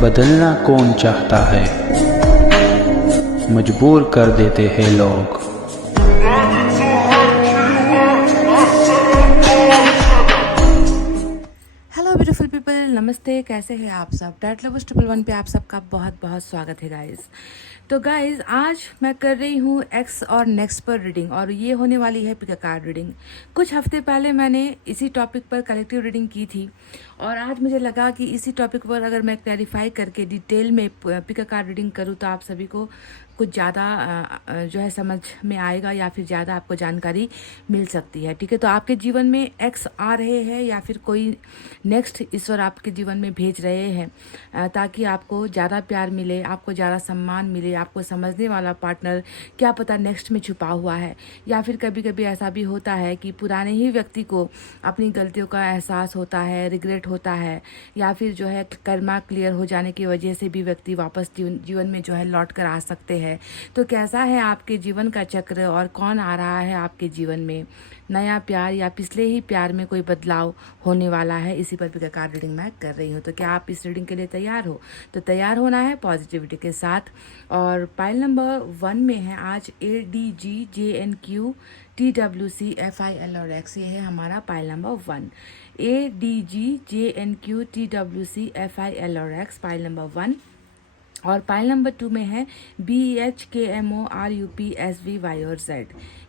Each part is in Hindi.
बदलना कौन चाहता है, मजबूर कर देते हैं लोग। हेलो ब्यूटीफुल पीपल, नमस्ते। कैसे हैं आप सब? डैट लवर्स 111 पे आप सबका बहुत बहुत स्वागत है गाइस। तो गाइस, आज मैं कर रही हूँ एक्स और नेक्स्ट पर रीडिंग, और ये होने वाली है पिक अ कार्ड रीडिंग। कुछ हफ्ते पहले मैंने इसी टॉपिक पर कलेक्टिव रीडिंग की थी, और आज मुझे लगा कि इसी टॉपिक पर अगर मैं क्लैरिफाई करके डिटेल में पिक अ कार्ड रीडिंग करूँ तो आप सभी को कुछ ज़्यादा जो है समझ में आएगा, या फिर ज़्यादा आपको जानकारी मिल सकती है। ठीक है, तो आपके जीवन में एक्स आ रहे हैं या फिर कोई नेक्स्ट ईश्वर आपके जीवन में भेज रहे हैं ताकि आपको ज़्यादा प्यार मिले, आपको ज़्यादा सम्मान मिले, आपको समझने वाला पार्टनर क्या पता नेक्स्ट में छुपा हुआ है। या फिर कभी कभी ऐसा भी होता है कि पुराने ही व्यक्ति को अपनी गलतियों का एहसास होता है, रिग्रेट होता है, या फिर जो है कर्मा क्लियर हो जाने की वजह से भी व्यक्ति वापस जीवन में जो है लौट कर आ सकते हैं। तो कैसा है आपके जीवन का चक्र, और कौन आ रहा है आपके जीवन में? नया प्यार या पिछले ही प्यार में कोई बदलाव होने वाला है? इसी पर पिक अ कार्ड रीडिंग मैं कर रही हूँ। तो क्या आप इस रीडिंग के लिए तैयार हो? तो तैयार होना है पॉजिटिविटी के साथ। और पाइल नंबर 1 में है आज ADGJNQTWCFIL और X। ये है हमारा पाइल नंबर 1। ADGJNQTWCFIL और X, पाइल नंबर 1। और पाइल नंबर 2 में है BHKMORUPSVY और Z।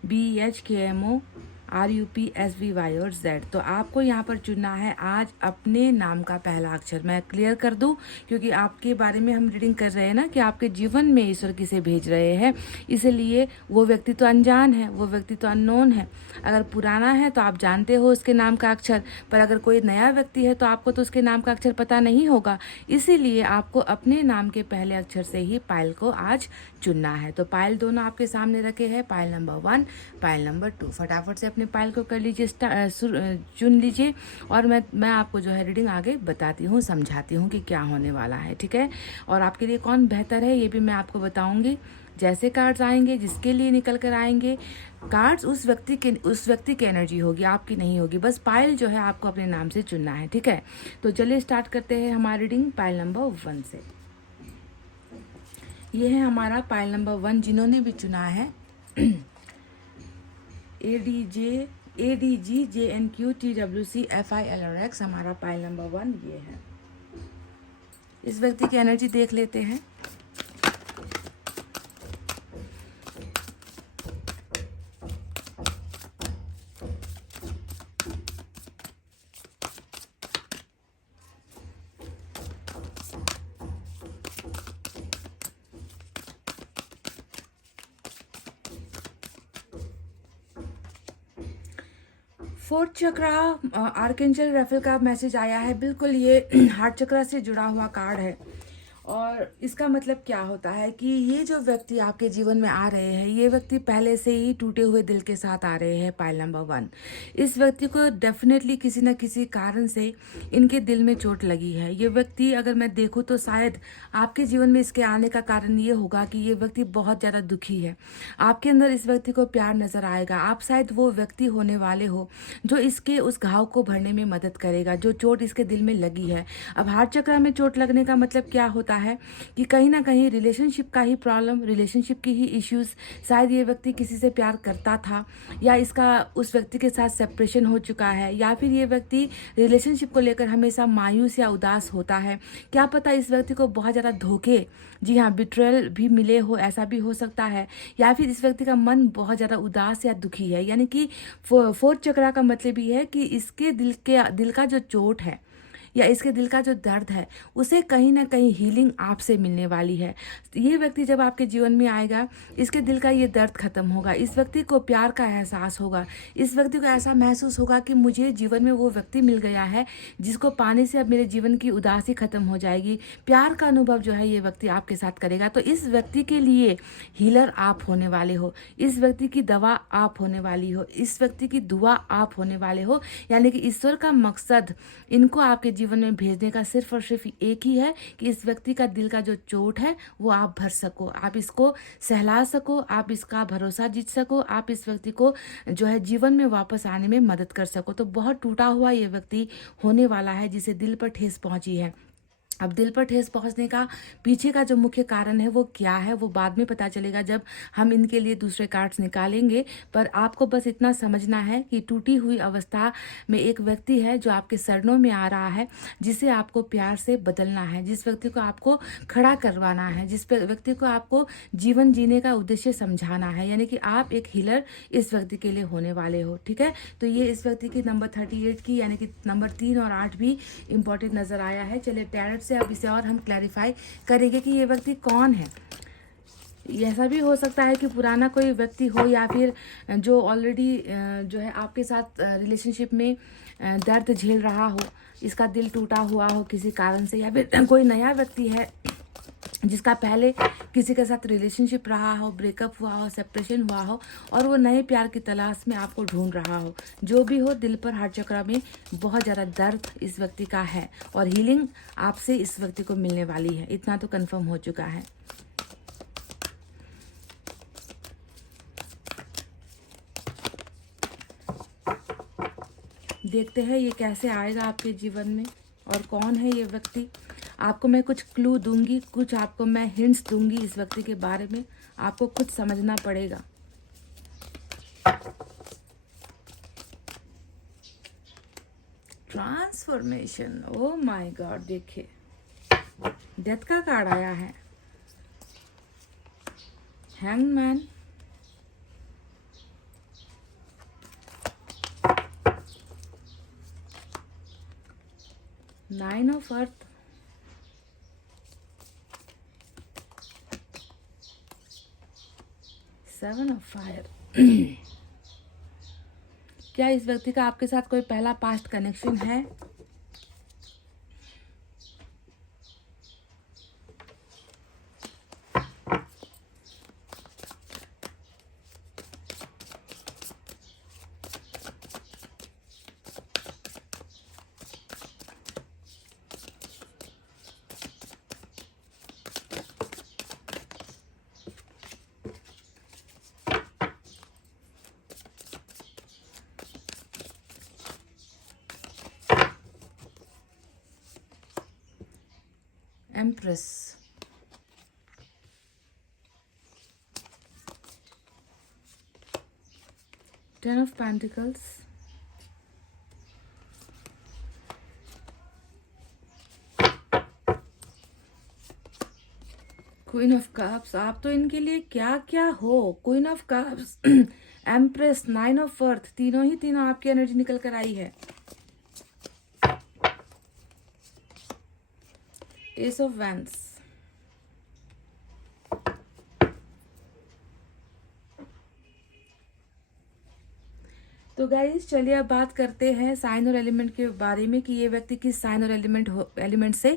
BHKMORUPSVY और Z। तो आपको यहाँ पर चुनना है आज अपने नाम का पहला अक्षर। मैं क्लियर कर दूँ, क्योंकि आपके बारे में हम रीडिंग कर रहे हैं ना, कि आपके जीवन में ईश्वर किसे भेज रहे हैं, इसलिए वो व्यक्ति तो अनजान है, वो व्यक्ति तो अननोन है। अगर पुराना है तो आप जानते हो उसके नाम का अक्षर, पर अगर कोई नया व्यक्ति है तो आपको तो उसके नाम का अक्षर पता नहीं होगा। इसीलिए आपको अपने नाम के पहले अक्षर से ही पायल को आज चुनना है। तो पायल दोनों आपके सामने रखे हैं, पायल नंबर 1, पायल नंबर 2। फटाफट से अपने पायल को कर लीजिए, चुन लीजिए, और मैं आपको जो है रीडिंग आगे बताती हूँ, समझाती हूँ कि क्या होने वाला है। ठीक है, और आपके लिए कौन बेहतर है ये भी मैं आपको बताऊँगी। जैसे कार्ड्स आएंगे, जिसके लिए निकल कर आएंगे कार्ड्स, उस व्यक्ति की एनर्जी होगी, आपकी नहीं होगी। बस पायल जो है आपको अपने नाम से चुनना है। ठीक है, तो चलिए स्टार्ट करते हैं हमारी रीडिंग पायल नंबर 1 से। ये है हमारा पाइल नंबर 1, जिन्होंने भी चुना है ADGJNQTWCFIL और X, हमारा पाइल नंबर 1 ये है। इस व्यक्ति की एनर्जी देख लेते हैं। फोर्थ चक्रा, आर्केंजल राफेल का मैसेज आया है। बिल्कुल ये हार्ट चक्रा से जुड़ा हुआ कार्ड है, और इसका मतलब क्या होता है कि ये जो व्यक्ति आपके जीवन में आ रहे हैं, ये व्यक्ति पहले से ही टूटे हुए दिल के साथ आ रहे हैं। पाइल नंबर 1, इस व्यक्ति को डेफिनेटली किसी न किसी कारण से इनके दिल में चोट लगी है। ये व्यक्ति, अगर मैं देखूँ तो शायद आपके जीवन में इसके आने का कारण ये होगा कि ये व्यक्ति बहुत ज़्यादा दुखी है। आपके अंदर इस व्यक्ति को प्यार नजर आएगा। आप शायद वो व्यक्ति होने वाले हो जो इसके उस घाव को भरने में मदद करेगा, जो चोट इसके दिल में लगी है। अब हार्ट चक्र में चोट लगने का मतलब क्या होता है कि कहीं ना कहीं रिलेशनशिप का ही प्रॉब्लम, रिलेशनशिप की ही इश्यूज। शायद ये व्यक्ति किसी से प्यार करता था, या इसका उस व्यक्ति के साथ सेपरेशन हो चुका है, या फिर ये व्यक्ति रिलेशनशिप को लेकर हमेशा मायूस या उदास होता है। क्या पता इस व्यक्ति को बहुत ज़्यादा धोखे, जी हाँ, बिट्रेयल भी मिले हो, ऐसा भी हो सकता है। या फिर इस व्यक्ति का मन बहुत ज़्यादा उदास या दुखी है। यानी कि फोर्थ चक्रा का मतलब ये है कि इसके दिल का जो चोट है, या इसके दिल का जो दर्द है, उसे कहीं ना कहीं हीलिंग आपसे मिलने वाली है। ये व्यक्ति जब आपके जीवन में आएगा, इसके दिल का ये दर्द खत्म होगा। इस व्यक्ति को प्यार का एहसास होगा। इस व्यक्ति को ऐसा महसूस होगा कि मुझे जीवन में वो व्यक्ति मिल गया है जिसको पाने से अब मेरे जीवन की उदासी खत्म हो जाएगी। प्यार का अनुभव जो है ये व्यक्ति आपके साथ करेगा। तो इस व्यक्ति के लिए हीलर आप होने वाले हो, इस व्यक्ति की दवा आप होने वाली हो, इस व्यक्ति की दुआ आप होने वाले हो। यानी कि ईश्वर का मकसद इनको आपके जीवन में भेजने का सिर्फ और सिर्फ एक ही है कि इस व्यक्ति का दिल का जो चोट है वो आप भर सको, आप इसको सहला सको, आप इसका भरोसा जीत सको, आप इस व्यक्ति को जो है जीवन में वापस आने में मदद कर सको। तो बहुत टूटा हुआ ये व्यक्ति होने वाला है जिसे दिल पर ठेस पहुंची है। अब दिल पर ठेस पहुंचने का पीछे का जो मुख्य कारण है वो क्या है, वो बाद में पता चलेगा जब हम इनके लिए दूसरे कार्ड्स निकालेंगे। पर आपको बस इतना समझना है कि टूटी हुई अवस्था में एक व्यक्ति है जो आपके चरणों में आ रहा है, जिसे आपको प्यार से बदलना है, जिस व्यक्ति को आपको खड़ा करवाना है, जिस व्यक्ति को आपको जीवन जीने का उद्देश्य समझाना है। यानी कि आप एक हीलर इस व्यक्ति के लिए होने वाले हो, ठीक है। तो ये इस व्यक्ति की नंबर 38 की यानी कि नंबर 3 और 8 भी इंपॉर्टेंट नजर आया है। चलिए टैरोट से अब इसे और हम क्लैरिफाई करेंगे कि ये व्यक्ति कौन है। ऐसा भी हो सकता है कि पुराना कोई व्यक्ति हो या फिर जो ऑलरेडी जो है आपके साथ रिलेशनशिप में दर्द झेल रहा हो, इसका दिल टूटा हुआ हो किसी कारण से, या फिर कोई नया व्यक्ति है जिसका पहले किसी के साथ रिलेशनशिप रहा हो, ब्रेकअप हुआ हो, सेपरेशन हुआ हो और वो नए प्यार की तलाश में आपको ढूंढ रहा हो। जो भी हो, दिल पर हार्ट चक्र में बहुत ज़्यादा दर्द इस व्यक्ति का है और हीलिंग आपसे इस व्यक्ति को मिलने वाली है, इतना तो कंफर्म हो चुका है। देखते हैं ये कैसे आएगा आपके जीवन में और कौन है ये व्यक्ति। आपको मैं कुछ क्लू दूंगी, कुछ आपको मैं हिंट्स दूंगी इस व्यक्ति के बारे में, आपको खुद समझना पड़ेगा। ट्रांसफॉर्मेशन, ओ माय गॉड, देखिए डेथ का कार्ड आया है, hangman, nine of earth, seven of fire. क्या इस व्यक्ति का आपके साथ कोई पहला पास्ट कनेक्शन है? Empress, ten of pentacles, queen of cups. आप तो इनके लिए क्या क्या हो, queen of cups, empress, nine of earth, तीनों ही तीनों आपकी एनर्जी निकल कर आई है। एस ऑफ वैंड्स, तो गाइस चलिए अब बात करते हैं साइन और एलिमेंट के बारे में कि ये व्यक्ति किस साइन और एलिमेंट से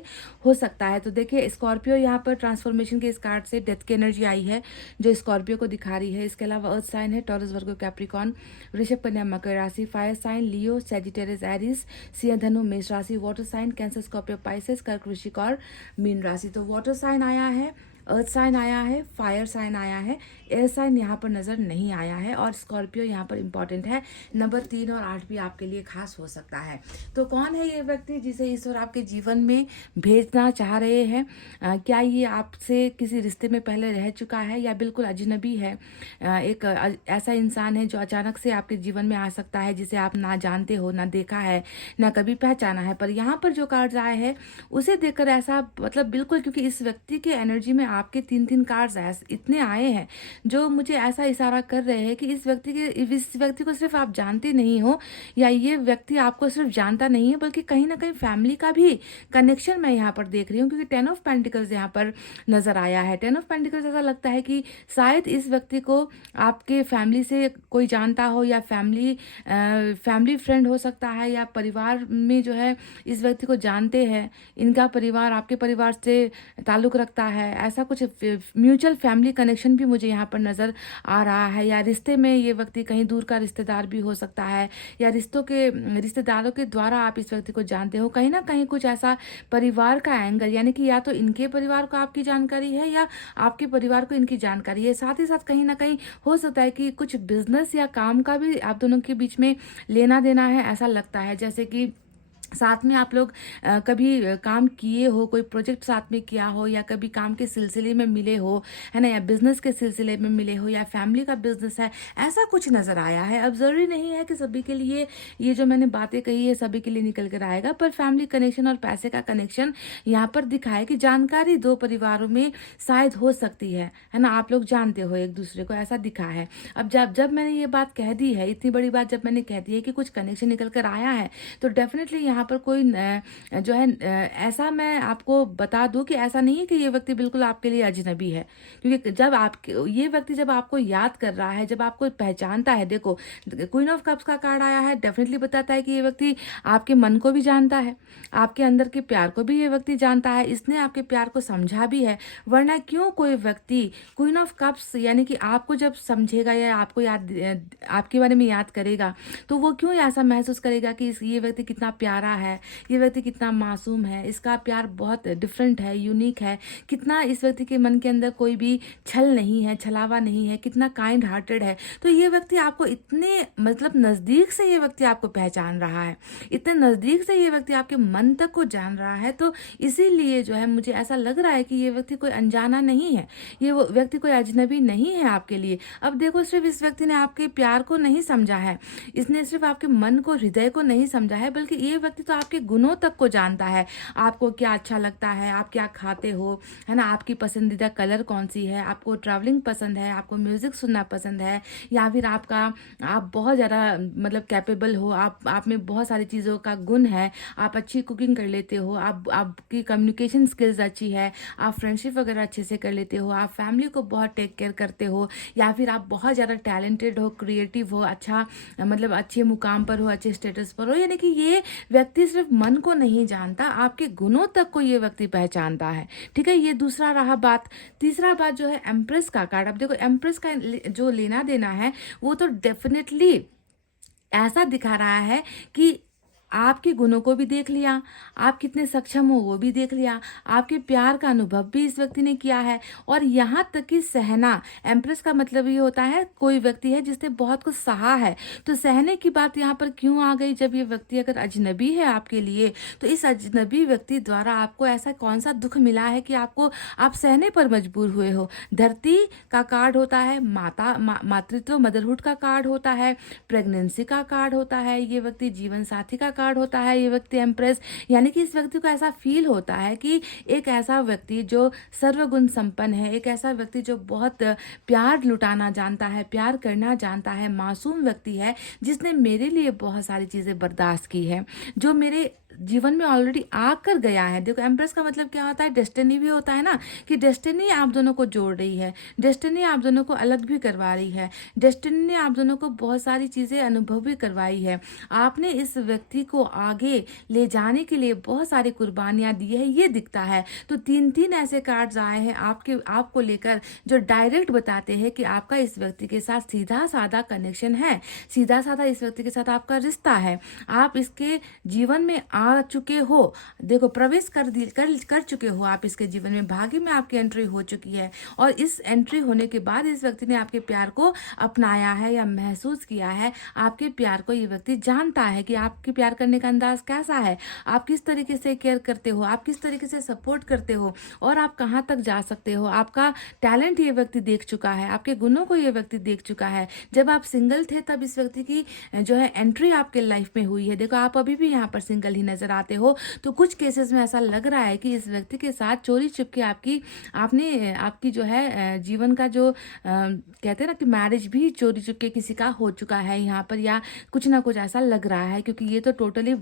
हो सकता है। तो देखिए स्कॉर्पियो, यहाँ पर ट्रांसफॉर्मेशन के इस कार्ड से डेथ की एनर्जी आई है जो स्कॉर्पियो को दिखा रही है। इसके अलावा अर्थ साइन है टॉरस, वर्गो, कैप्रिकॉन, वृषभ, कन्या, मकर राशि, fire sign Leo, Sagittarius, Aries, सिंह, धनु, मेष राशि, water sign Cancer, Scorpio, Pisces, कर्क, वृश्चिक और मीन राशि। तो वाटर साइन आया है, अर्थ साइन आया है, फायर साइन आया है, एयर साइन यहाँ पर नज़र नहीं आया है और स्कॉर्पियो यहाँ पर इंपॉर्टेंट है। नंबर 3 और 8 भी आपके लिए खास हो सकता है। तो कौन है ये व्यक्ति जिसे ईश्वर आपके जीवन में भेजना चाह रहे हैं? क्या ये आपसे किसी रिश्ते में पहले रह चुका है या बिल्कुल अजनबी है? एक ऐसा इंसान है जो अचानक से आपके जीवन में आ सकता है जिसे आप ना जानते हो, ना देखा है, ना कभी पहचाना है। पर यहाँ पर जो कार्ड्स आए हैं उसे देखकर ऐसा मतलब बिल्कुल, क्योंकि इस व्यक्ति के एनर्जी में आपके 3 कार्ड्स इतने आए हैं जो मुझे ऐसा इशारा कर रहे हैं कि इस व्यक्ति को सिर्फ आप जानते नहीं हो या ये व्यक्ति आपको सिर्फ जानता नहीं है, बल्कि कहीं ना कहीं फैमिली का भी कनेक्शन मैं यहाँ पर देख रही हूँ, क्योंकि 10 ऑफ पेंटिकल्स यहाँ पर नजर आया है। 10 ऑफ पेंटिकल्स, ऐसा लगता है कि शायद इस व्यक्ति को आपके फैमिली से कोई जानता हो या फैमिली फ्रेंड हो सकता है या परिवार में जो है इस व्यक्ति को जानते हैं, इनका परिवार आपके परिवार से ताल्लुक रखता है, ऐसा कुछ म्यूचुअल फैमिली कनेक्शन भी मुझे यहाँ पर नज़र आ रहा है। या रिश्ते में ये व्यक्ति कहीं दूर का रिश्तेदार भी हो सकता है या रिश्तेदारों के द्वारा आप इस व्यक्ति को जानते हो। कहीं ना कहीं कुछ ऐसा परिवार का एंगल, यानी कि या तो इनके परिवार को आपकी जानकारी है या आपके परिवार को इनकी जानकारी है। साथ ही साथ कहीं ना कहीं हो सकता है कि कुछ बिजनेस या काम का भी आप दोनों के बीच में लेना देना है, ऐसा लगता है। जैसे कि साथ में आप लोग कभी काम किए हो, कोई प्रोजेक्ट साथ में किया हो, या कभी काम के सिलसिले में मिले हो, है ना, या बिजनेस के सिलसिले में मिले हो, या फैमिली का बिजनेस है, ऐसा कुछ नजर आया है। अब जरूरी नहीं है कि सभी के लिए ये जो मैंने बातें कही है सभी के लिए निकल कर आएगा, पर फैमिली कनेक्शन और पैसे का कनेक्शन यहाँ पर दिखा है कि जानकारी दो परिवारों में शायद हो सकती है ना, आप लोग जानते हो एक दूसरे को, ऐसा दिखा है। अब जब जब मैंने ये बात कह दी है, इतनी बड़ी बात जब मैंने कह दी है कि कुछ कनेक्शन निकल कर आया है, तो डेफिनेटली यहाँ पर कोई जो है ऐसा मैं आपको बता दूं कि ऐसा नहीं है कि ये व्यक्ति बिल्कुल आपके लिए अजनबी है, क्योंकि जब आप ये व्यक्ति जब आपको याद कर रहा है, जब आपको पहचानता है, देखो क्वीन ऑफ कप्स का कार्ड आया है, डेफिनेटली बताता है कि ये व्यक्ति आपके मन को भी जानता है, आपके अंदर के प्यार को भी ये व्यक्ति जानता है, इसने आपके प्यार को समझा भी है। वरना क्यों कोई व्यक्ति क्वीन ऑफ कप्स यानी कि आपको जब समझेगा या आपको याद आपके बारे में याद करेगा, तो वो क्यों ऐसा महसूस करेगा कि ये व्यक्ति कितना प्यारा है, ये व्यक्ति कितना मासूम है, इसका प्यार बहुत डिफरेंट है, यूनिक है, कितना इस व्यक्ति के मन के अंदर कोई भी छल नहीं है, छलावा नहीं है, कितना काइंड हार्टेड है। तो ये व्यक्ति आपको इतने मतलब नजदीक से ये व्यक्ति आपको पहचान रहा है, इतने नजदीक से ये व्यक्ति आपके मन तक को जान रहा है। तो इसीलिए जो है मुझे ऐसा लग रहा है कि ये व्यक्ति कोई अनजाना नहीं है, ये वो व्यक्ति कोई अजनबी नहीं है आपके लिए। अब देखो, सिर्फ इस व्यक्ति ने आपके प्यार को नहीं समझा है, इसने सिर्फ आपके मन को, हृदय को नहीं समझा है, बल्कि ये व्यक्ति तो आपके गुणों तक को जानता है। आपको क्या अच्छा लगता है, आप क्या खाते हो, है ना, आपकी पसंदीदा कलर कौन सी है, आपको ट्रैवलिंग पसंद है, आपको म्यूजिक सुनना पसंद है, या फिर आप बहुत ज़्यादा मतलब कैपेबल हो, आप में बहुत सारी चीज़ों का गुण है, आप अच्छी कुकिंग कर लेते हो, आपकी कम्युनिकेशन स्किल्स अच्छी है, आप फ्रेंडशिप वगैरह अच्छे से कर लेते हो, आप फैमिली को बहुत टेक केयर करते हो, या फिर आप बहुत ज़्यादा टैलेंटेड हो, क्रिएटिव हो, अच्छा मतलब अच्छे मुकाम पर हो, अच्छे स्टेटस पर हो। यानी कि ये व्यक्ति सिर्फ मन को नहीं जानता, आपके गुणों तक को ये व्यक्ति पहचानता है। ठीक है, ये दूसरा रहा बात। तीसरा बात जो है एम्प्रेस का कार्ड। अब देखो, एम्प्रेस का जो लेना देना है वो तो डेफिनेटली ऐसा दिखा रहा है कि आपके गुणों को भी देख लिया, आप कितने सक्षम हो वो भी देख लिया, आपके प्यार का अनुभव भी इस व्यक्ति ने किया है, और यहाँ तक कि सहना। एम्प्रेस का मतलब ये होता है कोई व्यक्ति है जिसने बहुत कुछ सहा है। तो सहने की बात यहाँ पर क्यों आ गई? जब ये व्यक्ति अगर अजनबी है आपके लिए, तो इस अजनबी व्यक्ति द्वारा आपको ऐसा कौन सा दुख मिला है कि आप सहने पर मजबूर हुए हो। धरती का कार्ड होता है, मातृत्व, मदरहुड का कार्ड होता है, प्रेगनेंसी का कार्ड होता है, ये व्यक्ति जीवन साथी का कार्ड होता है, ये व्यक्ति एम्प्रेस। यानी कि इस व्यक्ति को ऐसा फील होता है कि एक ऐसा व्यक्ति जो सर्वगुण संपन्न है, एक ऐसा व्यक्ति जो बहुत प्यार लुटाना जानता है, प्यार करना जानता है, मासूम व्यक्ति है, जिसने मेरे लिए बहुत सारी चीजें बर्दाश्त की है, जो मेरे जीवन में ऑलरेडी आकर गया है। देखो, एम्प्रेस का मतलब क्या होता है? डेस्टिनी भी होता है ना, कि डेस्टिनी आप दोनों को जोड़ रही है, डेस्टिनी आप दोनों को अलग भी करवा रही है, डेस्टिनी ने आप दोनों को बहुत सारी चीजें अनुभव भी करवाई है। आपने इस व्यक्ति को आगे ले जाने के लिए बहुत सारी कुर्बानियां दी है, ये दिखता है। तो तीन ऐसे कार्ड्स आए हैं आपको लेकर, जो डायरेक्ट बताते हैं कि आपका इस व्यक्ति के साथ सीधा साधा कनेक्शन है, सीधा साधा इस व्यक्ति के साथ आपका रिश्ता है, आप इसके जीवन में आ चुके हो। देखो, प्रवेश कर चुके हो आप इसके जीवन में, भाग्य में आपकी एंट्री हो चुकी है, और इस एंट्री होने के बाद इस व्यक्ति ने आपके प्यार को अपनाया है या महसूस किया है। आपके प्यार को ये व्यक्ति जानता है कि आपके प्यार करने का अंदाज कैसा है, आप किस तरीके से केयर करते हो, आप किस तरीके से सपोर्ट करते हो, और आप कहाँ तक जा सकते हो। आपका टैलेंट ये व्यक्ति देख चुका है, आपके गुणों को ये व्यक्ति देख चुका है। जब आप सिंगल थे तब इस व्यक्ति की जो है एंट्री आपके लाइफ में हुई है। देखो, आप अभी भी यहाँ पर सिंगल ही नजर आते हो, तो कुछ केसेस में ऐसा लग रहा है कि इस व्यक्ति के साथ चोरी छिपके आपकी जो है जीवन का जो कहते हैं ना कि मैरिज भी चोरी छिपके किसी का हो चुका है यहाँ पर, या कुछ ना कुछ ऐसा लग रहा है, क्योंकि ये तो टोटली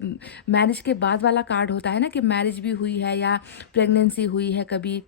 मैरिज के बाद वाला कार्ड होता है ना, कि मैरिज भी हुई है या प्रेगनेंसी हुई है, कभी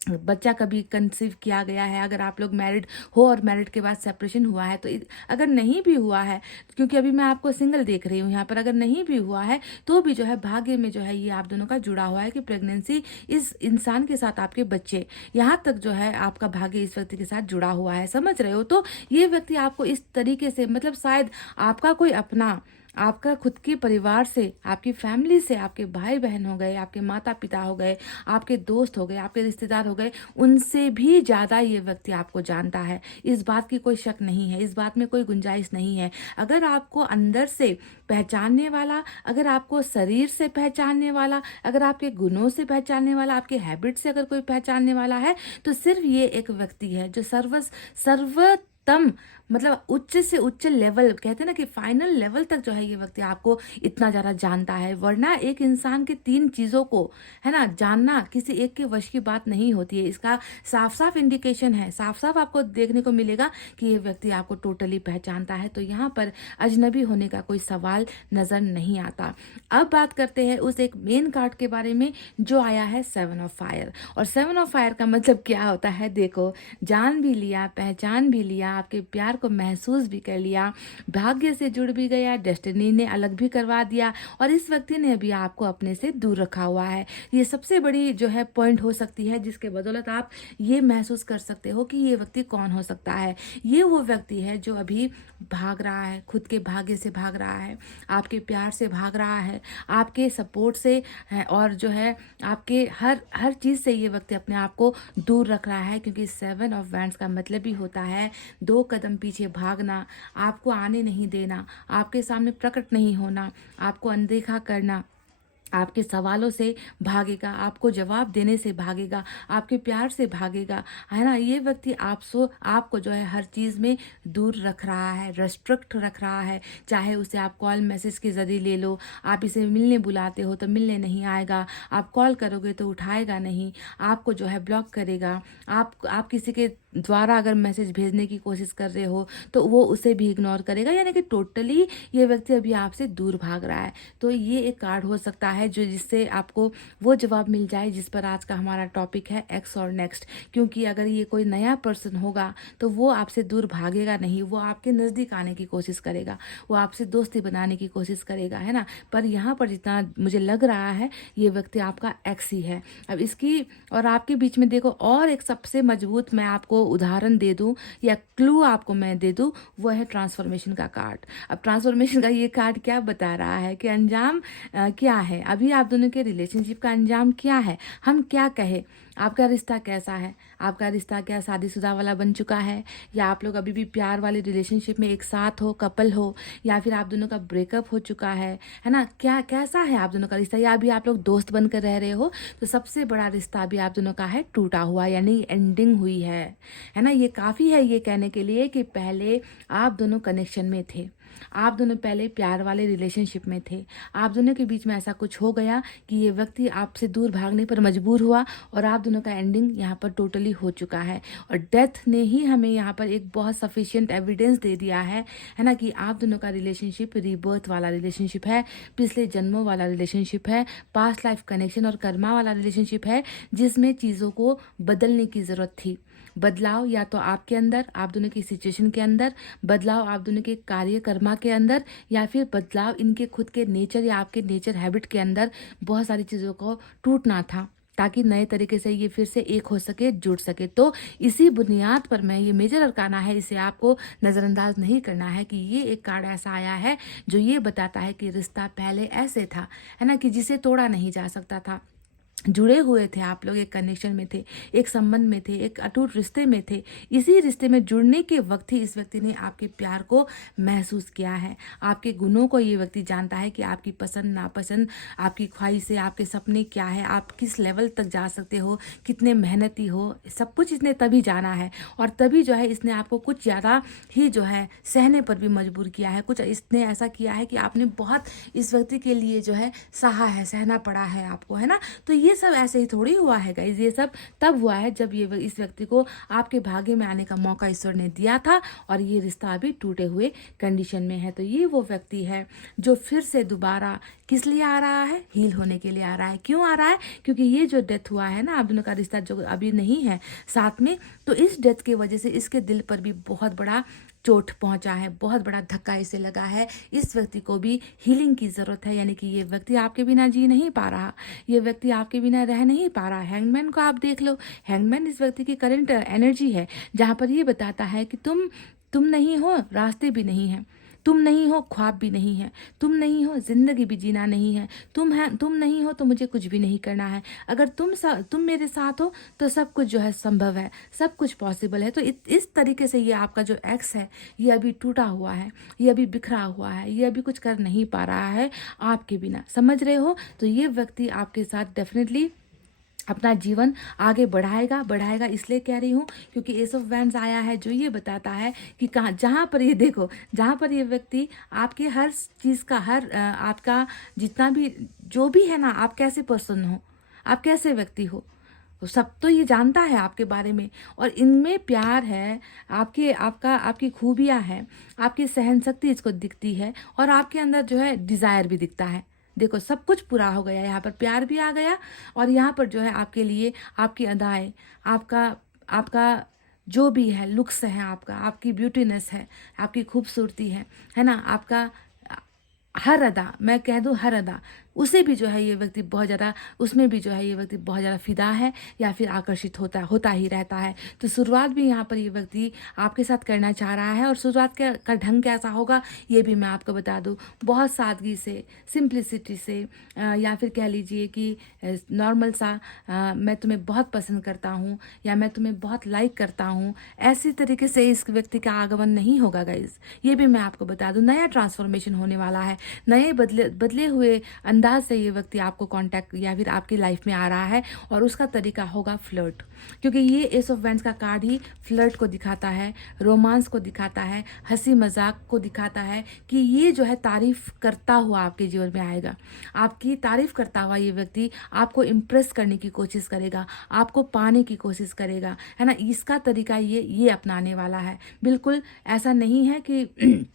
बच्चा कभी कंसीव किया गया है। अगर आप लोग मैरिड हो और मैरिड के बाद सेपरेशन हुआ है, तो अगर नहीं भी हुआ है, क्योंकि अभी मैं आपको सिंगल देख रही हूँ यहाँ पर, अगर नहीं भी हुआ है तो भी जो है भाग्य में जो है ये आप दोनों का जुड़ा हुआ है कि प्रेगनेंसी, इस इंसान के साथ आपके बच्चे, यहाँ तक जो है आपका भाग्य इस व्यक्ति के साथ जुड़ा हुआ है। समझ रहे हो? तो ये व्यक्ति आपको इस तरीके से, मतलब शायद आपका कोई अपना आपका खुद के परिवार से, आपकी फैमिली से, आपके भाई बहन हो गए, आपके माता पिता हो गए, आपके दोस्त हो गए, आपके रिश्तेदार हो गए, उनसे भी ज़्यादा ये व्यक्ति आपको जानता है। इस बात की कोई शक नहीं है, इस बात में कोई गुंजाइश नहीं है। अगर आपको अंदर से पहचानने वाला, अगर आपको शरीर से पहचानने वाला, अगर आपके गुणों से पहचानने वाला, आपके हैबिट से अगर कोई पहचानने वाला है, तो सिर्फ ये एक व्यक्ति है जो सर्वोत्तम, मतलब उच्च से उच्च लेवल, कहते हैं ना कि फाइनल लेवल तक जो है ये व्यक्ति आपको इतना ज़्यादा जानता है। वरना एक इंसान के 3 चीज़ों को, है ना, जानना किसी एक के वश की बात नहीं होती है। इसका साफ साफ इंडिकेशन है, साफ साफ आपको देखने को मिलेगा कि ये व्यक्ति आपको टोटली पहचानता है। तो यहाँ पर अजनबी होने का कोई सवाल नज़र नहीं आता। अब बात करते हैं उस एक मेन कार्ड के बारे में जो आया है 7 ऑफ फायर। और 7 ऑफ फायर का मतलब क्या होता है? देखो, जान भी लिया, पहचान भी लिया, आपके प्यार को महसूस भी कर लिया, भाग्य से जुड़ भी गया, डेस्टिनी ने अलग भी करवा दिया, और इस व्यक्ति ने अभी आपको अपने से दूर रखा हुआ है। ये सबसे बड़ी जो है पॉइंट हो सकती है जिसके बदौलत आप ये महसूस कर सकते हो कि ये व्यक्ति कौन हो सकता है। ये वो व्यक्ति है जो अभी भाग रहा है, खुद के भाग्य से भाग रहा है, आपके प्यार से भाग रहा है, आपके सपोर्ट से है, और जो है आपके हर चीज़ से ये व्यक्ति अपने आप को दूर रख रहा है। क्योंकि 7 ऑफ वैंड्स का मतलब ही होता है 2 कदम पीछे भागना, आपको आने नहीं देना, आपके सामने प्रकट नहीं होना, आपको अनदेखा करना, आपके सवालों से भागेगा, आपको जवाब देने से भागेगा, आपके प्यार से भागेगा, है ना। ये व्यक्ति आपको जो है हर चीज़ में दूर रख रहा है, रेस्ट्रिक्ट रख रहा है। चाहे उसे आप कॉल मैसेज के ज़रिए ले लो, आप इसे मिलने बुलाते हो तो मिलने नहीं आएगा, आप कॉल करोगे तो उठाएगा नहीं, आपको जो है ब्लॉक करेगा, आप किसी के द्वारा अगर मैसेज भेजने की कोशिश कर रहे हो तो वो उसे भी इग्नोर करेगा। यानी कि टोटली ये व्यक्ति अभी आपसे दूर भाग रहा है। तो ये एक कार्ड हो सकता है जो जिससे आपको वो जवाब मिल जाए जिस पर आज का हमारा टॉपिक है, एक्स और नेक्स्ट। क्योंकि अगर ये कोई नया पर्सन होगा तो वो आपसे दूर भागेगा नहीं, वो आपके नज़दीक आने की कोशिश करेगा, वो आपसे दोस्ती बनाने की कोशिश करेगा, है ना। पर यहाँ पर जितना मुझे लग रहा है ये व्यक्ति आपका एक्स ही है। अब इसकी और आपके बीच में देखो, और एक सबसे मजबूत मैं आपको उदाहरण दे दूं या क्लू आपको मैं दे दूं, वो है ट्रांसफॉर्मेशन का कार्ड। अब ट्रांसफॉर्मेशन का ये कार्ड क्या बता रहा है कि अंजाम क्या है, अभी आप दोनों के रिलेशनशिप का अंजाम क्या है, हम क्या कहें, आपका रिश्ता कैसा है, आपका रिश्ता क्या शादीशुदा वाला बन चुका है, या आप लोग अभी भी प्यार वाले रिलेशनशिप में एक साथ हो, कपल हो, या फिर आप दोनों का ब्रेकअप हो चुका है ना, क्या कैसा है आप दोनों का रिश्ता, या अभी आप लोग दोस्त बनकर रह रहे हो। तो सबसे बड़ा रिश्ता अभी आप दोनों का है टूटा हुआ, यानी एंडिंग हुई है ना। ये काफ़ी है ये कहने के लिए कि पहले आप दोनों कनेक्शन में थे, आप दोनों पहले प्यार वाले रिलेशनशिप में थे, आप दोनों के बीच में ऐसा कुछ हो गया कि ये व्यक्ति आपसे दूर भागने पर मजबूर हुआ, और आप दोनों का एंडिंग यहाँ पर टोटली हो चुका है। और डेथ ने ही हमें यहाँ पर एक बहुत सफिशिएंट एविडेंस दे दिया है ना, कि आप दोनों का रिलेशनशिप रीबर्थ वाला रिलेशनशिप है, पिछले जन्मों वाला रिलेशनशिप है, पास्ट लाइफ कनेक्शन और कर्मा वाला रिलेशनशिप है, जिसमें चीज़ों को बदलने की ज़रूरत थी। बदलाव या तो आपके अंदर, आप दोनों की सिचुएशन के अंदर, बदलाव आप दोनों के कार्य कर्मा के अंदर, या फिर बदलाव इनके खुद के नेचर या आपके नेचर हैबिट के अंदर। बहुत सारी चीज़ों को टूटना था ताकि नए तरीके से ये फिर से एक हो सके, जुड़ सके। तो इसी बुनियाद पर मैं ये मेजर अरकाना है, इसे आपको नज़रअंदाज नहीं करना है कि ये एक कार्ड ऐसा आया है जो ये बताता है कि रिश्ता पहले ऐसे था, है ना, कि जिसे तोड़ा नहीं जा सकता था। जुड़े हुए थे आप लोग, एक कनेक्शन में थे, एक संबंध में थे, एक अटूट रिश्ते में थे। इसी रिश्ते में जुड़ने के वक्त ही इस व्यक्ति ने आपके प्यार को महसूस किया है, आपके गुणों को ये व्यक्ति जानता है कि आपकी पसंद नापसंद, आपकी ख्वाहिशें, आपके सपने क्या है, आप किस लेवल तक जा सकते हो, कितने मेहनती हो, सब कुछ इसने तभी जाना है। और तभी जो है इसने आपको कुछ ज़्यादा ही जो है सहने पर भी मजबूर किया है। कुछ इसने ऐसा किया है कि आपने बहुत इस व्यक्ति के लिए जो है सहा है, सहना पड़ा है आपको, है ना। तो ये सब ऐसे ही थोड़ी हुआ है गाइस, ये सब तब हुआ है जब ये इस व्यक्ति को आपके भाग्य में आने का मौका ईश्वर ने दिया था, और ये रिश्ता अभी टूटे हुए कंडीशन में है। तो ये वो व्यक्ति है जो फिर से दोबारा किस लिए आ रहा है, हील होने के लिए आ रहा है। क्यों आ रहा है? क्योंकि ये जो डेथ हुआ है ना, आप दोनों का रिश्ता जो अभी नहीं है साथ में, तो इस डेथ की वजह से इसके दिल पर भी बहुत बड़ा चोट पहुंचा है, बहुत बड़ा धक्का इसे लगा है। इस व्यक्ति को भी हीलिंग की ज़रूरत है, यानी कि ये व्यक्ति आपके बिना जी नहीं पा रहा, ये व्यक्ति आपके बिना रह नहीं पा रहा। हैंगमैन को आप देख लो, हैंगमैन इस व्यक्ति की करंट एनर्जी है, जहाँ पर ये बताता है कि तुम नहीं हो, रास्ते भी नहीं हैं, तुम नहीं हो, ख्वाब भी नहीं है। तुम नहीं हो, जिंदगी भी जीना नहीं है। तुम नहीं हो तो मुझे कुछ भी नहीं करना है। अगर तुम मेरे साथ हो तो सब कुछ जो है संभव है, सब कुछ पॉसिबल है। तो इस तरीके से ये आपका जो एक्स है, ये अभी टूटा हुआ है, ये अभी बिखरा हुआ है, ये अभी कुछ कर नहीं पा रहा है आपके बिना, समझ रहे हो। तो ये व्यक्ति आपके साथ डेफिनेटली अपना जीवन आगे बढ़ाएगा। बढ़ाएगा इसलिए कह रही हूँ क्योंकि एस ऑफ वैंड्स आया है, जो ये बताता है कि कहाँ, जहाँ पर ये देखो, जहाँ पर ये व्यक्ति आपके हर चीज़ का, आपका जितना भी जो भी है ना, आप कैसे पर्सन हो, आप कैसे व्यक्ति हो, वो सब तो ये जानता है आपके बारे में। और इनमें प्यार है, आपकी खूबियाँ हैं, आपकी सहन शक्ति इसको दिखती है, और आपके अंदर जो है डिज़ायर भी दिखता है। देखो सब कुछ पूरा हो गया, यहाँ पर प्यार भी आ गया, और यहाँ पर जो है आपके लिए आपकी अदाएँ, आपका आपका जो भी है, लुक्स है आपका, आपकी ब्यूटीनेस है, आपकी खूबसूरती है ना, आपका हर अदा, मैं कह दूँ हर अदा, उसे भी जो है ये व्यक्ति बहुत ज़्यादा, उसमें भी जो है ये व्यक्ति बहुत ज़्यादा फिदा है या फिर आकर्षित होता ही रहता है। तो शुरुआत भी यहाँ पर ये व्यक्ति आपके साथ करना चाह रहा है, और शुरुआत का ढंग कैसा होगा ये भी मैं आपको बता दूँ। बहुत सादगी से, सिंप्लिसिटी से, या फिर कह लीजिए कि नॉर्मल सा, मैं तुम्हें बहुत पसंद करता हूँ या मैं तुम्हें बहुत लाइक करता हूँ, ऐसी तरीके से इस व्यक्ति का आगमन नहीं होगा गाइज। ये भी मैं आपको बता दूँ, नया ट्रांसफॉर्मेशन होने वाला है, नए बदले हुए अंदाज से ये व्यक्ति आपको कांटेक्ट या फिर आपकी लाइफ में आ रहा है, और उसका तरीका होगा फ्लर्ट, क्योंकि ये एस ऑफ वैंड्स का कार्ड ही फ्लर्ट को दिखाता है, रोमांस को दिखाता है, हंसी मजाक को दिखाता है, कि ये जो है तारीफ करता हुआ आपके जीवन में आएगा। आपकी तारीफ करता हुआ ये व्यक्ति आपको इम्प्रेस करने की कोशिश करेगा, आपको पाने की कोशिश करेगा, है ना। इसका तरीका ये अपनाने वाला है। बिल्कुल ऐसा नहीं है कि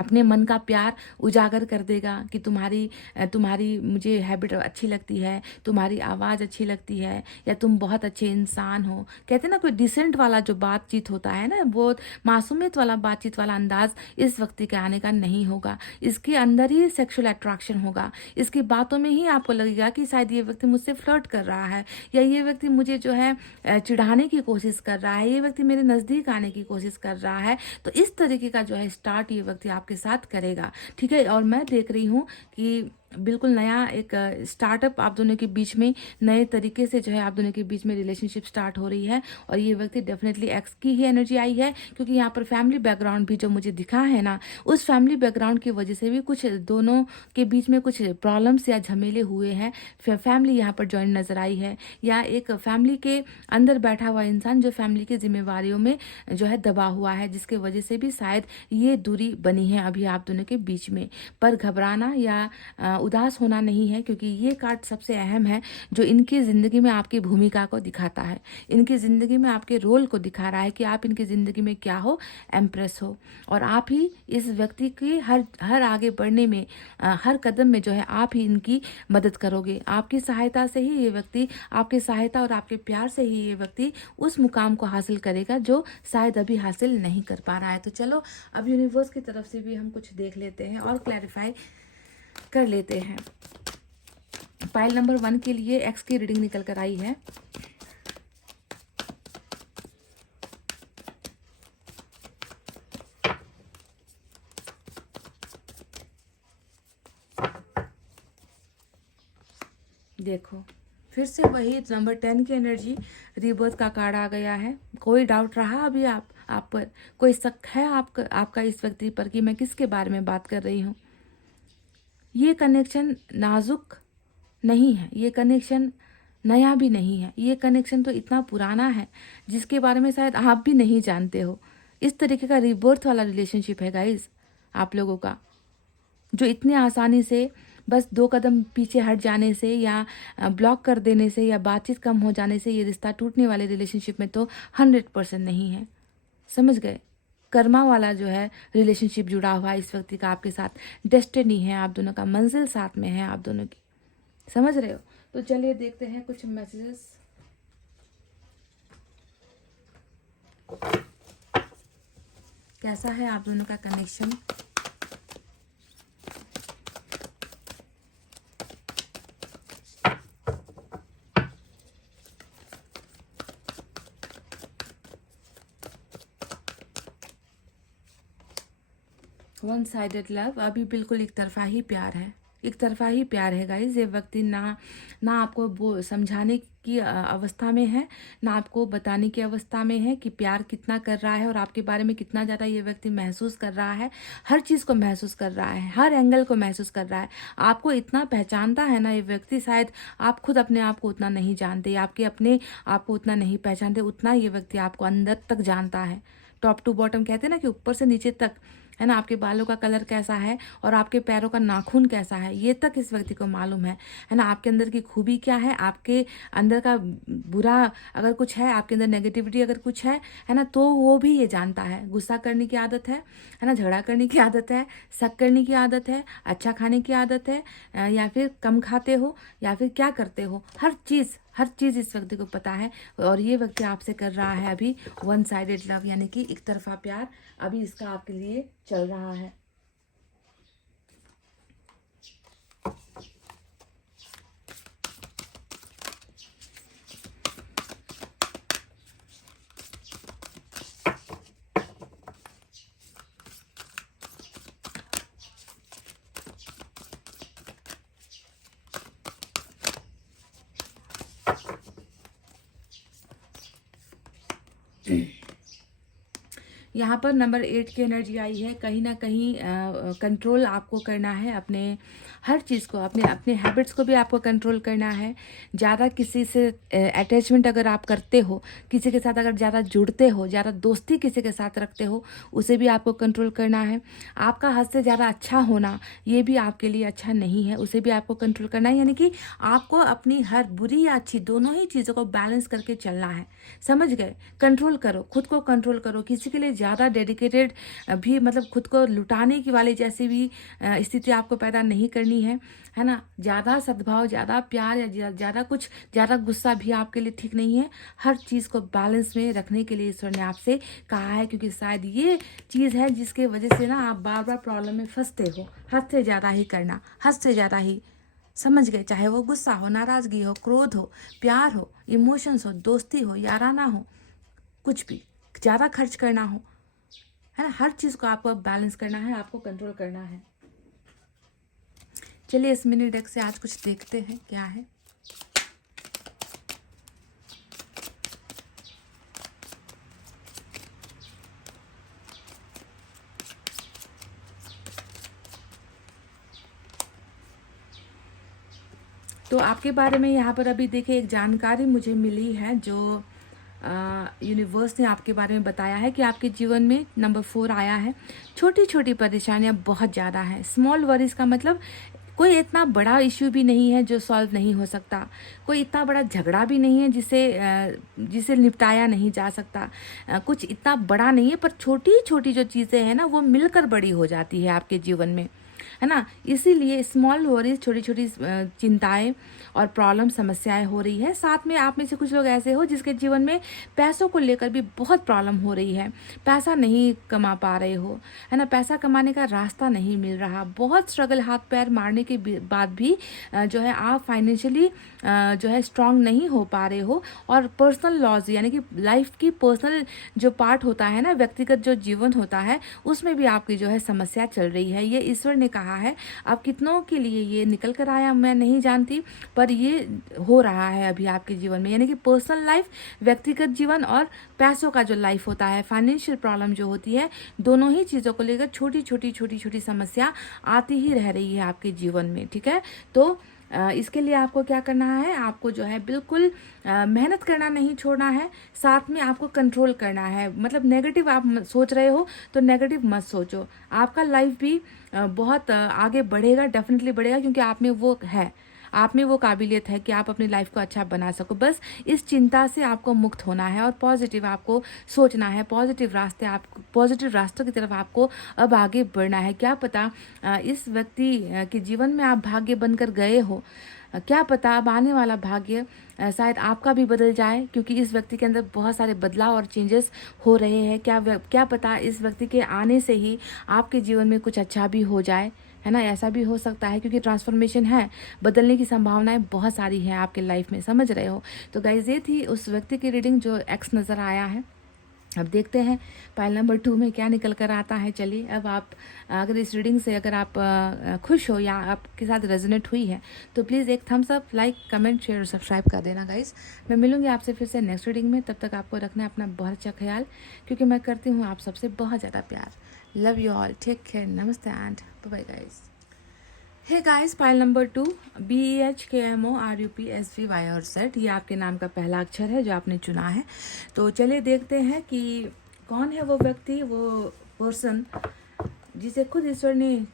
अपने मन का प्यार उजागर कर देगा कि तुम्हारी मुझे हैबिट अच्छी लगती है, तुम्हारी आवाज़ अच्छी लगती है, या तुम बहुत अच्छे इंसान हो। कहते हैं ना, कोई डिसेंट वाला जो बातचीत होता है ना, वो मासूमियत वाला बातचीत वाला अंदाज इस व्यक्ति के आने का नहीं होगा। इसके अंदर ही सेक्सुअल अट्रैक्शन होगा, इसकी बातों में ही आपको लगेगा कि शायद ये व्यक्ति मुझसे फ्लर्ट कर रहा है, या ये व्यक्ति मुझे जो है चिढ़ाने की कोशिश कर रहा है, ये व्यक्ति मेरे नज़दीक आने की कोशिश कर रहा है। तो इस तरीके का जो है स्टार्ट ये व्यक्ति आपके साथ करेगा, ठीक है। और मैं देख रही हूँ कि बिल्कुल नया एक स्टार्टअप आप दोनों के बीच में, नए तरीके से जो है आप दोनों के बीच में रिलेशनशिप स्टार्ट हो रही है। और ये व्यक्ति डेफिनेटली एक्स की ही एनर्जी आई है, क्योंकि यहाँ पर फैमिली बैकग्राउंड भी जो मुझे दिखा है ना, उस फैमिली बैकग्राउंड की वजह से भी कुछ दोनों के बीच में कुछ प्रॉब्लम्स या झमेले हुए हैं। फैमिली यहाँ पर ज्वाइन नजर आई है, या एक फैमिली के अंदर बैठा हुआ इंसान जो फैमिली की जिम्मेवारियों में जो है दबा हुआ है, जिसके वजह से भी शायद ये दूरी बनी है अभी आप दोनों के बीच में। पर घबराना या उदास होना नहीं है, क्योंकि ये कार्ड सबसे अहम है, जो इनकी ज़िंदगी में आपकी भूमिका को दिखाता है, इनकी ज़िंदगी में आपके रोल को दिखा रहा है कि आप इनकी ज़िंदगी में क्या हो, एम्प्रेस हो। और आप ही इस व्यक्ति के हर आगे बढ़ने में, हर कदम में जो है आप ही इनकी मदद करोगे। आपकी सहायता से ही ये व्यक्ति, आपकी सहायता और आपके प्यार से ही ये व्यक्ति उस मुकाम को हासिल करेगा जो शायद अभी हासिल नहीं कर पा रहा है। तो चलो अब यूनिवर्स की तरफ से भी हम कुछ देख लेते हैं और क्लैरिफाई कर लेते हैं। पाइल नंबर 1 के लिए एक्स की रीडिंग निकल कर आई है। देखो फिर से वही नंबर 10 की एनर्जी, रीबर्थ का कार्ड आ गया है। कोई डाउट रहा अभी आप पर, कोई शक है आपका इस व्यक्ति पर कि मैं किसके बारे में बात कर रही हूँ? ये कनेक्शन नाजुक नहीं है, ये कनेक्शन नया भी नहीं है, ये कनेक्शन तो इतना पुराना है जिसके बारे में शायद आप भी नहीं जानते हो। इस तरीके का रीबर्थ वाला रिलेशनशिप है गाइज आप लोगों का, जो इतने आसानी से बस 2 कदम पीछे हट जाने से या ब्लॉक कर देने से या बातचीत कम हो जाने से ये रिश्ता टूटने वाले रिलेशनशिप में तो 100% नहीं है। समझ गए? कर्मा वाला जो है रिलेशनशिप जुड़ा हुआ है इस व्यक्ति का आपके साथ, डेस्टिनी है आप दोनों का, मंजिल साथ में है आप दोनों की। समझ रहे हो? तो चलिए देखते हैं कुछ मैसेजेस। कैसा है आप दोनों का कनेक्शन? वन साइडेड लव, अभी बिल्कुल एक तरफा ही प्यार है, एक तरफा ही प्यार है गाइस। ये व्यक्ति ना आपको वो समझाने की अवस्था में है, ना आपको बताने की अवस्था में है कि प्यार कितना कर रहा है और आपके बारे में कितना ज़्यादा ये व्यक्ति महसूस कर रहा है। हर चीज़ को महसूस कर रहा है, हर एंगल को महसूस कर रहा है। आपको इतना पहचानता है ना ये व्यक्ति, शायद आप खुद अपने आप को उतना नहीं जानते, आपके अपने आप को उतना नहीं पहचानते, उतना ये व्यक्ति आपको अंदर तक जानता है। टॉप टू बॉटम कहते हैं ना कि ऊपर से नीचे तक, है ना। आपके बालों का कलर कैसा है और आपके पैरों का नाखून कैसा है, ये तक इस व्यक्ति को मालूम है ना। आपके अंदर की खूबी क्या है, आपके अंदर का बुरा अगर कुछ है, आपके अंदर नेगेटिविटी अगर कुछ है ना, तो वो भी ये जानता है। गुस्सा करने की आदत है ना, झगड़ा करने की आदत है, शक करने की आदत है, अच्छा खाने की आदत है, या फिर कम खाते हो, या फिर क्या करते हो, हर चीज़ इस व्यक्ति को पता है। और ये व्यक्ति आपसे कर रहा है अभी वन साइडेड लव, यानी कि एक तरफा प्यार अभी इसका आपके लिए चल रहा है। यहाँ पर नंबर 8 की एनर्जी आई है। कहीं ना कहीं कंट्रोल आपको करना है अपने हर चीज़ को, अपने हैबिट्स को भी आपको कंट्रोल करना है। ज़्यादा किसी से अटैचमेंट अगर आप करते हो, किसी के साथ अगर ज़्यादा जुड़ते हो, ज़्यादा दोस्ती किसी के साथ रखते हो, उसे भी आपको कंट्रोल करना है। आपका हद से ज़्यादा अच्छा होना, ये भी आपके लिए अच्छा नहीं है, उसे भी आपको कंट्रोल करना है। यानी कि आपको अपनी हर बुरी या अच्छी दोनों ही चीज़ों को बैलेंस करके चलना है। समझ गए? कंट्रोल करो, खुद को कंट्रोल करो। किसी के लिए ज़्यादा डेडिकेटेड भी, मतलब खुद को लुटाने की वाली जैसी भी स्थिति आपको पैदा नहीं करनी है ना। ज़्यादा सद्भाव, ज़्यादा प्यार या ज़्यादा गुस्सा भी आपके लिए ठीक नहीं है। हर चीज़ को बैलेंस में रखने के लिए ईश्वर ने आपसे कहा है, क्योंकि शायद ये चीज़ है जिसके वजह से ना आप बार बार प्रॉब्लम में फंसते हो। हद से ज़्यादा ही करना, हद से ज़्यादा ही, समझ गए? चाहे वो गुस्सा हो, नाराज़गी हो, क्रोध हो, प्यार हो, इमोशंस हो, दोस्ती हो, याराना हो, कुछ भी, ज़्यादा खर्च करना हो, है ना। हर चीज़ को आपको बैलेंस करना है, आपको कंट्रोल करना है। चलिए इस मिनी डेक से आज कुछ देखते हैं क्या है। तो आपके बारे में यहाँ पर अभी देखिए एक जानकारी मुझे मिली है, जो यूनिवर्स ने आपके बारे में बताया है कि आपके जीवन में नंबर 4 आया है। छोटी छोटी परेशानियाँ बहुत ज़्यादा हैं। स्मॉल वरीज का मतलब कोई इतना बड़ा इश्यू भी नहीं है जो सॉल्व नहीं हो सकता, कोई इतना बड़ा झगड़ा भी नहीं है जिसे निपटाया नहीं जा सकता, कुछ इतना बड़ा नहीं है, पर छोटी छोटी जो चीज़ें हैं ना वो मिलकर बड़ी हो जाती है आपके जीवन में, है ना। इसीलिए स्मॉल वरीज, छोटी छोटी चिंताएं और प्रॉब्लम, समस्याएं हो रही है। साथ में आप में से कुछ लोग ऐसे हो जिसके जीवन में पैसों को लेकर भी बहुत प्रॉब्लम हो रही है। पैसा नहीं कमा पा रहे हो, है ना, पैसा कमाने का रास्ता नहीं मिल रहा, बहुत स्ट्रगल हाथ पैर मारने के बाद भी जो है आप फाइनेंशियली जो है स्ट्रांग नहीं हो पा रहे हो। और पर्सनल लॉस, यानी कि लाइफ की पर्सनल जो पार्ट होता है ना, व्यक्तिगत जो जीवन होता है, उसमें भी आपकी जो है समस्या चल रही है। ये ईश्वर ने कहा है। अब कितनों के लिए ये निकल कर आया मैं नहीं जानती, पर ये हो रहा है अभी आपके जीवन में। यानी कि पर्सनल लाइफ, व्यक्तिगत जीवन और पैसों का जो लाइफ होता है, फाइनेंशियल प्रॉब्लम जो होती है, दोनों ही चीज़ों को लेकर छोटी छोटी समस्या आती ही रह रही है आपके जीवन में। ठीक है, तो इसके लिए आपको क्या करना है, आपको जो है बिल्कुल मेहनत करना नहीं छोड़ना है, साथ में आपको कंट्रोल करना है। मतलब नेगेटिव आप सोच रहे हो तो नेगेटिव मत सोचो, आपका लाइफ भी बहुत आगे बढ़ेगा, डेफिनेटली बढ़ेगा, क्योंकि आप में वो है, आप में वो काबिलियत है कि आप अपनी लाइफ को अच्छा बना सको। बस इस चिंता से आपको मुक्त होना है और पॉजिटिव आपको सोचना है, पॉजिटिव रास्तों की तरफ आपको अब आगे बढ़ना है। क्या पता इस व्यक्ति के जीवन में आप भाग्य बनकर गए हो, क्या पता अब आने वाला भाग्य शायद आपका भी बदल जाए, क्योंकि इस व्यक्ति के अंदर बहुत सारे बदलाव और चेंजेस हो रहे हैं। क्या पता इस व्यक्ति के आने से ही आपके जीवन में कुछ अच्छा भी हो जाए, है ना। ऐसा भी हो सकता है, क्योंकि ट्रांसफॉर्मेशन है, बदलने की संभावनाएं बहुत सारी हैं आपके लाइफ में, समझ रहे हो। तो गाइस ये थी उस व्यक्ति की रीडिंग जो एक्स नज़र आया है। अब देखते हैं पाइल नंबर 2 में क्या निकल कर आता है। चलिए, अब आप अगर इस रीडिंग से अगर आप खुश हो या आपके साथ रेजोनेट हुई है तो प्लीज़ एक thumbs up, like, comment, share और सब्सक्राइब कर देना गाइस। मैं मिलूंगी आपसे फिर से नेक्स्ट रीडिंग में। तब तक आपको रखना है अपना बहुत अच्छा ख्याल, क्योंकि मैं करती हूँ आप सबसे बहुत ज़्यादा प्यार। Love you all, take care, नमस्ते and bye guys. Hey guys, pile number 2, BEHKMORUPSVY और Z, ये आपके नाम का पहला अक्षर है जो आपने चुना है। तो चलिए देखते हैं कि कौन है वो व्यक्ति, वो पर्सन जिसे खुद ईश्वर ने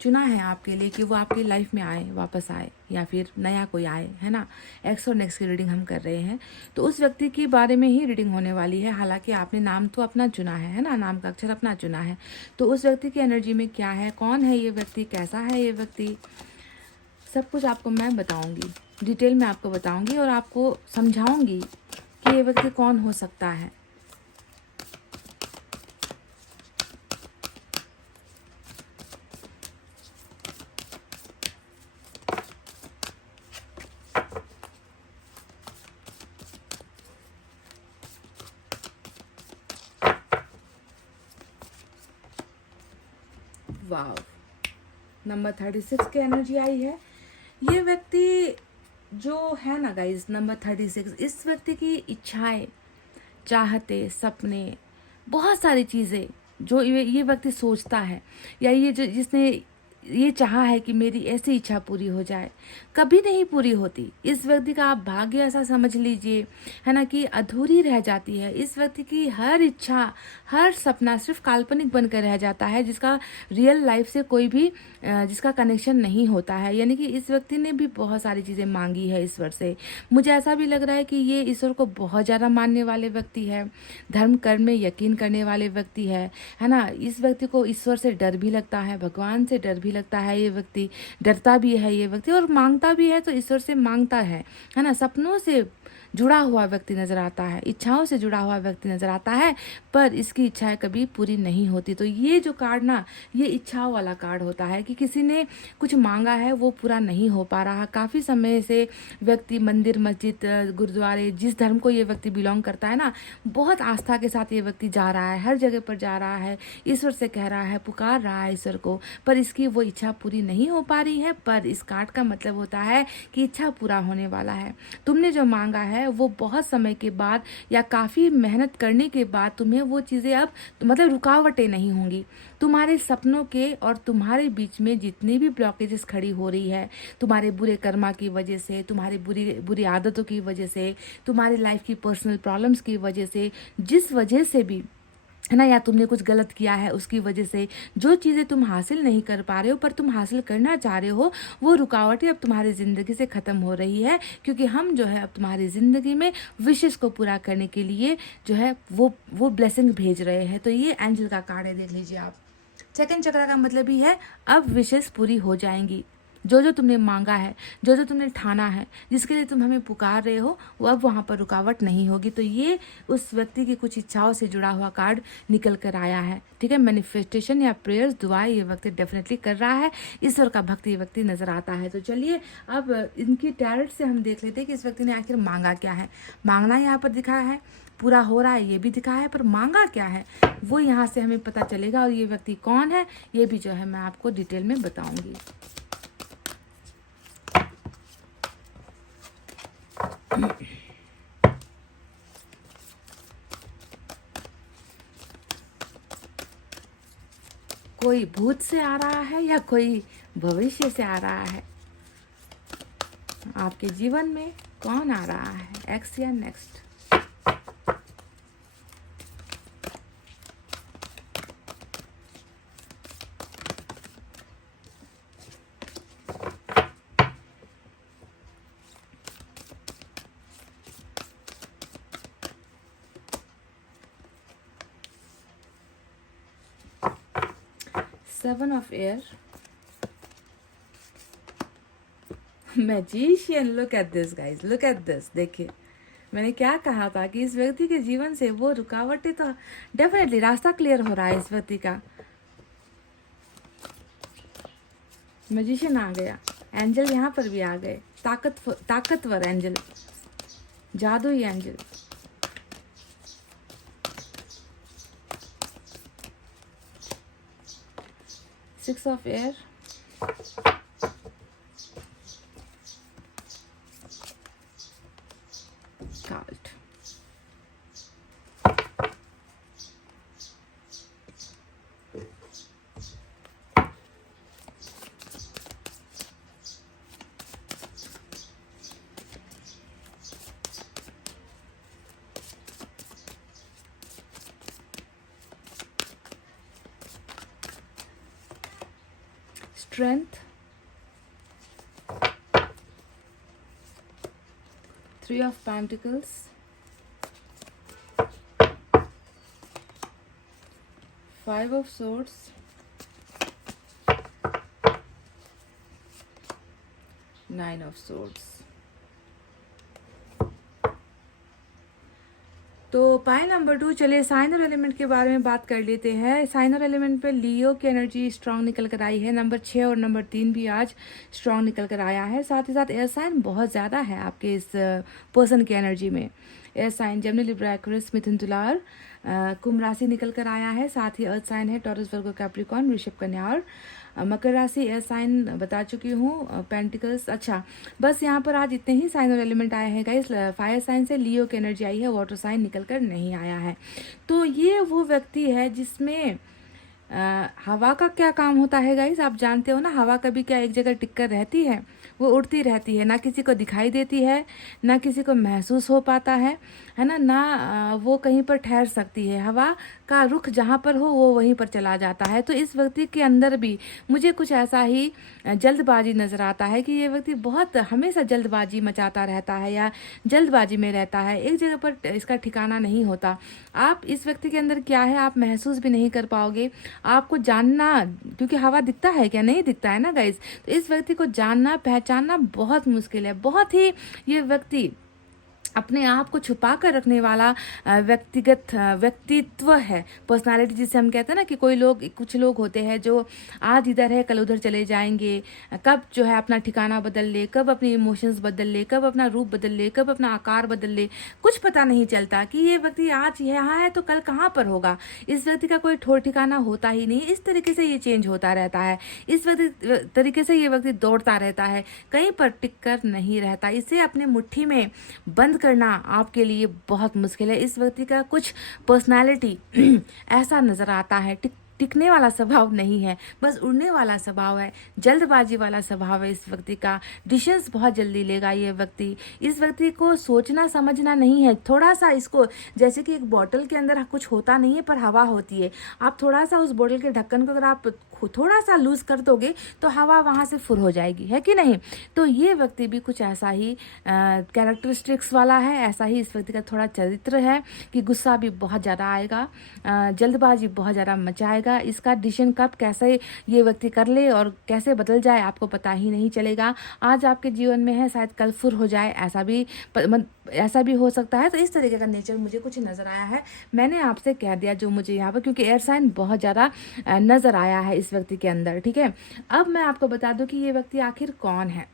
चुना है आपके लिए कि वो आपकी लाइफ में आए, वापस आए, या फिर नया कोई आए, है ना। एक्स और नेक्स्ट की रीडिंग हम कर रहे हैं, तो उस व्यक्ति के बारे में ही रीडिंग होने वाली है। हालांकि आपने नाम तो अपना चुना है ना, नाम का अक्षर अपना चुना है। तो उस व्यक्ति की एनर्जी में क्या है, कौन है ये व्यक्ति, कैसा है ये व्यक्ति, सब कुछ आपको मैं बताऊंगी, डिटेल में आपको बताऊंगी और आपको समझाऊंगी कि ये व्यक्ति कौन हो सकता है। वाव, नंबर 36 की एनर्जी आई है। ये व्यक्ति जो है ना गाइस, नंबर 36, इस व्यक्ति की इच्छाएं, चाहते, सपने, बहुत सारी चीज़ें जो ये व्यक्ति सोचता है, या ये जो जिसने ये चाहा है कि मेरी ऐसी इच्छा पूरी हो जाए, कभी नहीं पूरी होती। इस व्यक्ति का आप भाग्य ऐसा समझ लीजिए, है ना, कि अधूरी रह जाती है। इस व्यक्ति की हर इच्छा, हर सपना सिर्फ काल्पनिक बनकर रह जाता है, जिसका रियल लाइफ से कोई भी जिसका कनेक्शन नहीं होता है। यानी कि इस व्यक्ति ने भी बहुत सारी चीज़ें मांगी है ईश्वर से। मुझे ऐसा भी लग रहा है कि ये ईश्वर को बहुत ज़्यादा मानने वाले व्यक्ति है, धर्म कर्म में यकीन करने वाले व्यक्ति है ना। इस व्यक्ति को ईश्वर से डर भी लगता है, भगवान से डर भी लगता है। ये व्यक्ति डरता भी है ये व्यक्ति, और मांगता भी है तो ईश्वर से मांगता है ना। सपनों से जुड़ा हुआ व्यक्ति नजर आता है, इच्छाओं से जुड़ा हुआ व्यक्ति नजर आता है, पर इसकी इच्छाएं कभी पूरी नहीं होती। तो ये जो कार्ड ना, ये इच्छाओं वाला कार्ड होता है कि किसी ने कुछ मांगा है, वो पूरा नहीं हो पा रहा। काफ़ी समय से व्यक्ति मंदिर, मस्जिद, गुरुद्वारे, जिस धर्म को ये व्यक्ति बिलोंग करता है ना, बहुत आस्था के साथ ये व्यक्ति जा रहा है, हर जगह पर जा रहा है, ईश्वर से कह रहा है, पुकार रहा है ईश्वर को, पर इसकी वो इच्छा पूरी नहीं हो पा रही है। पर इस कार्ड का मतलब होता है कि इच्छा पूरा होने वाला है। तुमने जो मांगा है वो बहुत समय के बाद या काफ़ी मेहनत करने के बाद तुम्हें वो चीज़ें अब मतलब रुकावटें नहीं होंगी। तुम्हारे सपनों के और तुम्हारे बीच में जितनी भी ब्लॉकेजेस खड़ी हो रही है, तुम्हारे बुरे कर्मा की वजह से, तुम्हारी बुरी आदतों की वजह से, तुम्हारी लाइफ की पर्सनल प्रॉब्लम्स की वजह से, जिस वजह से भी, है ना, या तुमने कुछ गलत किया है उसकी वजह से जो चीज़ें तुम हासिल नहीं कर पा रहे हो पर तुम हासिल करना चाह रहे हो, वो रुकावटें अब तुम्हारी ज़िंदगी से ख़त्म हो रही है। क्योंकि हम जो है अब तुम्हारी ज़िंदगी में विशेष को पूरा करने के लिए जो है वो ब्लेसिंग भेज रहे हैं। तो ये एंजल का कार्ड है, देख लीजिए आप। सेकंड चक्र का मतलब ही है अब विशेष पूरी हो जाएंगी। जो जो तुमने मांगा है, जो जो तुमने ठाना है, जिसके लिए तुम हमें पुकार रहे हो, वो अब वहाँ पर रुकावट नहीं होगी। तो ये उस व्यक्ति की कुछ इच्छाओं से जुड़ा हुआ कार्ड निकल कर आया है। ठीक है, मैनिफेस्टेशन या प्रेयर्स, दुआएं ये व्यक्ति डेफिनेटली कर रहा है, ईश्वर का भक्त ये व्यक्ति नजर आता है। तो चलिए अब इनकी टैरेट से हम देख लेते हैं कि इस व्यक्ति ने आखिर मांगा क्या है। मांगना यहाँ पर दिखाया है, पूरा हो रहा है ये भी दिखा है, पर मांगा क्या है वो यहाँ से हमें पता चलेगा। और ये व्यक्ति कौन है ये भी जो है मैं आपको डिटेल में बताऊंगी। कोई भूत से आ रहा है या कोई भविष्य से आ रहा है, आपके जीवन में कौन आ रहा है, एक्स या next. Seven of air, magician. Look at this guys, look at this. देखिए मैंने क्या कहा था कि इस व्यक्ति के जीवन से वो रुकावटें तो डेफिनेटली, रास्ता क्लियर हो रहा है इस व्यक्ति का। मैजिशियन आ गया, एंजल यहाँ पर भी आ गए, ताकतवर एंजल, जादुई angel. 6 of air, cult. Strength, 3 of Pentacles, 5 of Swords, 9 of Swords. तो पाई नंबर 2, चलिए साइन और एलिमेंट के बारे में बात कर लेते हैं। साइन और एलिमेंट पे लियो की एनर्जी स्ट्रांग निकल कर आई है। नंबर 6 और नंबर 3 भी आज स्ट्रांग निकल कर आया है। साथ ही साथ एयर साइन बहुत ज़्यादा है आपके इस पर्सन की एनर्जी में। Air sign Gemini, Libra, Aquarius, मिथुन, तुला और कुंभ राशि निकल कर आया है। साथ ही अर्थ साइन है टॉरस, वर्गो, कैप्रिकॉर्न, वृषभ, कन्या और मकर राशि। एयर साइन बता चुकी हूँ। पेंटिकल्स, अच्छा बस यहाँ पर आज इतने ही साइन और एलिमेंट आए हैं गाइस। फायर साइन से लियो की एनर्जी आई है, वाटर साइन निकल कर नहीं आया है। तो ये वो व्यक्ति है जिसमें हवा का क्या काम होता है गाइस, आप जानते हो ना। हवा कभी क्या एक जगह टिक कर रहती है, वो उड़ती रहती है, ना किसी को दिखाई देती है, ना किसी को महसूस हो पाता है ना, ना वो कहीं पर ठहर सकती है। हवा का रुख जहाँ पर हो वो वहीं पर चला जाता है। तो इस व्यक्ति के अंदर भी मुझे कुछ ऐसा ही जल्दबाजी नज़र आता है कि ये व्यक्ति बहुत हमेशा जल्दबाजी मचाता रहता है या जल्दबाजी में रहता है, एक जगह पर इसका ठिकाना नहीं होता। आप इस व्यक्ति के अंदर क्या है आप महसूस भी नहीं कर पाओगे। आपको जानना, क्योंकि हवा दिखता है क्या, नहीं दिखता है ना गाइज। तो इस व्यक्ति को जानना पहचानना बहुत मुश्किल है। बहुत ही ये व्यक्ति अपने आप को छुपा कर रखने वाला व्यक्तित्व है, पर्सनालिटी जिसे हम कहते हैं ना। कि कोई लोग, कुछ लोग होते हैं जो आज इधर है कल उधर चले जाएंगे, कब जो है अपना ठिकाना बदल ले, कब अपने इमोशंस बदल ले, कब अपना रूप बदल ले, कब अपना आकार बदल ले, कुछ पता नहीं चलता कि ये व्यक्ति आज यहाँ है तो कल कहाँ पर होगा। इस व्यक्ति का कोई ठोर ठिकाना होता ही नहीं। इस तरीके से ये चेंज होता रहता है। इस तरीके से ये व्यक्ति दौड़ता रहता है, कहीं पर टिक कर नहीं रहता। इसे अपने मुट्ठी में बंद करना आपके लिए बहुत मुश्किल है। इस व्यक्ति का कुछ पर्सनालिटी ऐसा नजर आता है, टिकने वाला स्वभाव नहीं है, बस उड़ने वाला स्वभाव है, जल्दबाजी वाला स्वभाव है इस व्यक्ति का। डिसीजंस बहुत जल्दी लेगा ये व्यक्ति। इस व्यक्ति को सोचना समझना नहीं है। थोड़ा सा इसको, जैसे कि एक बोतल के अंदर कुछ होता नहीं है पर हवा होती है, आप थोड़ा सा उस बोतल के ढक्कन को अगर आप थोड़ा सा लूज कर दोगे तो हवा वहाँ से फुर हो जाएगी, है कि नहीं। तो ये व्यक्ति भी कुछ ऐसा ही कैरेक्टरिस्टिक्स वाला है। ऐसा ही इस व्यक्ति का थोड़ा चरित्र है कि गुस्सा भी बहुत ज़्यादा आएगा, जल्दबाजी बहुत ज़्यादा मचाएगा। इसका डिसीजन कब कैसे ये व्यक्ति कर ले और कैसे बदल जाए आपको पता ही नहीं चलेगा। आज आपके जीवन में है, शायद कल फुर हो जाए, ऐसा भी हो सकता है। तो इस तरीके का नेचर मुझे कुछ नज़र आया है। मैंने आपसे कह दिया जो मुझे यहाँ पर, क्योंकि एयर साइन बहुत ज़्यादा नज़र आया है इस व्यक्ति के अंदर, ठीक है। अब मैं आपको बता दूं कि ये व्यक्ति आखिर कौन है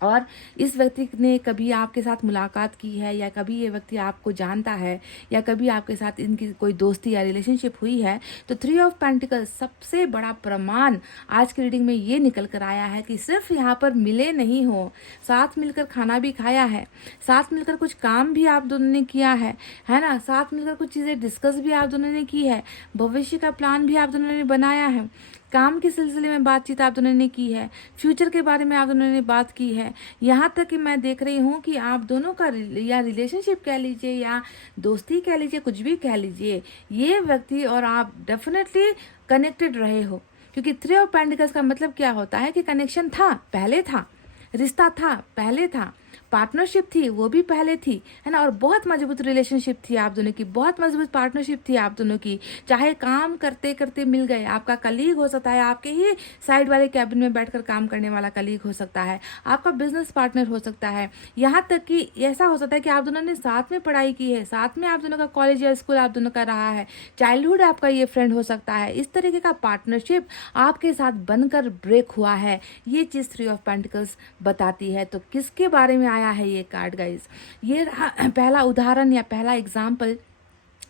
और इस व्यक्ति ने कभी आपके साथ मुलाकात की है या कभी ये व्यक्ति आपको जानता है या कभी आपके साथ इनकी कोई दोस्ती या रिलेशनशिप हुई है। तो 3 ऑफ पेंटिकल्स सबसे बड़ा प्रमाण आज की रीडिंग में ये निकल कर आया है कि सिर्फ यहाँ पर मिले नहीं हो, साथ मिलकर खाना भी खाया है, साथ मिलकर कुछ काम भी आप दोनों ने किया है ना, साथ मिलकर कुछ चीज़ें डिस्कस भी आप दोनों ने की है, भविष्य का प्लान भी आप दोनों ने बनाया है, काम के सिलसिले में बातचीत आप दोनों ने की है, फ्यूचर के बारे में आप दोनों ने बात की है। यहाँ तक कि मैं देख रही हूँ कि आप दोनों का या रिलेशनशिप कह लीजिए या दोस्ती कह लीजिए, कुछ भी कह लीजिए, ये व्यक्ति और आप डेफिनेटली कनेक्टेड रहे हो। क्योंकि 3 ऑफ पेंटिकल्स का मतलब क्या होता है कि कनेक्शन था, पहले था, रिश्ता था, पहले था, पार्टनरशिप थी, वो भी पहले थी, है ना। और बहुत मजबूत रिलेशनशिप थी आप दोनों की, बहुत मजबूत पार्टनरशिप थी आप दोनों की। चाहे काम करते करते मिल गए, आपका कलीग हो सकता है, आपके ही साइड वाले कैबिन में बैठकर काम करने वाला कलीग हो सकता है, आपका बिजनेस पार्टनर हो सकता है, यहाँ तक कि ऐसा हो सकता है कि आप दोनों ने साथ में पढ़ाई की है, साथ में आप दोनों का कॉलेज या स्कूल आप दोनों का रहा है, चाइल्डहुड आपका ये फ्रेंड हो सकता है। इस तरीके का पार्टनरशिप आपके साथ बनकर ब्रेक हुआ है, ये चीज़ 3 ऑफ पेंटिकल्स बताती है। तो किसके बारे में आया है ये कार्ड गाइस? ये पहला उदाहरण या पहला एग्जाम्पल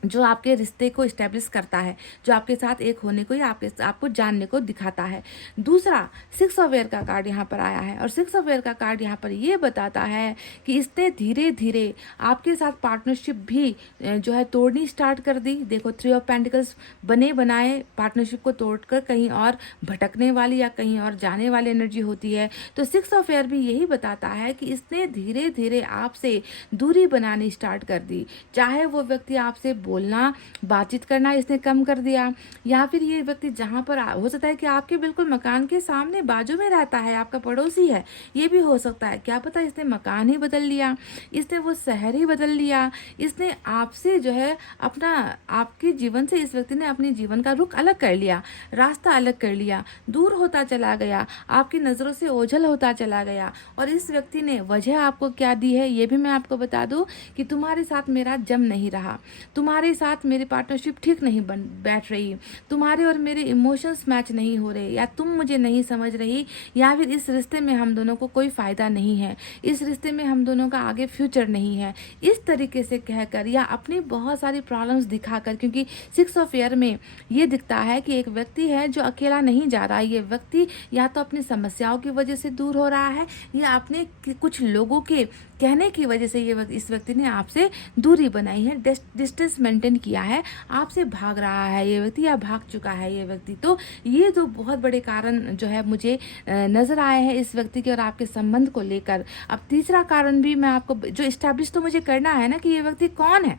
जो आपके रिश्ते को इस्टेब्लिश करता है, जो आपके साथ एक होने को या आपको जानने को दिखाता है। दूसरा 6 ऑफ एयर का कार्ड यहाँ पर आया है और 6 ऑफ एयर का कार्ड यहाँ पर ये बताता है कि इसने धीरे धीरे आपके साथ पार्टनरशिप भी जो है तोड़नी स्टार्ट कर दी। देखो 3 ऑफ पेंटिकल्स बने बनाए पार्टनरशिप को तोड़कर कहीं और भटकने वाली या कहीं और जाने वाली एनर्जी होती है। तो 6 ऑफ एयर भी यही बताता है कि इसने धीरे धीरे आपसे दूरी बनानी स्टार्ट कर दी। चाहे वो व्यक्ति आपसे बोलना बातचीत करना इसने कम कर दिया, या फिर ये व्यक्ति जहाँ पर हो सकता है कि आपके बिल्कुल मकान के सामने बाजू में रहता है, आपका पड़ोसी है, ये भी हो सकता है। क्या पता इसने मकान ही बदल लिया, इसने वो शहर ही बदल लिया, इसने आपसे जो है अपना आपके जीवन से इस व्यक्ति ने अपने जीवन का रुख अलग कर लिया, रास्ता अलग कर लिया, दूर होता चला गया, आपकी नज़रों से ओझल होता चला गया। और इस व्यक्ति ने वजह आपको क्या दी है ये भी मैं आपको बता दूं कि तुम्हारे साथ मेरा जम नहीं रहा, तुम्हारे साथ मेरी पार्टनरशिप ठीक नहीं बैठ रही, तुम्हारे और मेरे इमोशंस मैच नहीं हो रहे, या तुम मुझे नहीं समझ रही, या फिर इस रिश्ते में हम दोनों को कोई फायदा नहीं है, इस रिश्ते में हम दोनों का आगे फ्यूचर नहीं है। इस तरीके से कहकर या अपनी बहुत सारी प्रॉब्लम्स दिखाकर, क्योंकि 6 ऑफ एयर में ये दिखता है कि एक व्यक्ति है जो अकेला नहीं जा रहा, ये व्यक्ति या तो अपनी समस्याओं की वजह से दूर हो रहा है या अपने कुछ लोगों के कहने की वजह से इस व्यक्ति ने आपसे दूरी बनाई है, डिस्टेंस मेंटेन किया है, आपसे भाग रहा है ये व्यक्ति या भाग चुका है ये व्यक्ति। तो ये तो बहुत बड़े कारण जो है मुझे नजर आए हैं इस व्यक्ति के और आपके संबंध को लेकर। अब तीसरा कारण भी मैं आपको जो इस्टेब्लिश तो मुझे करना है ना कि ये व्यक्ति कौन है।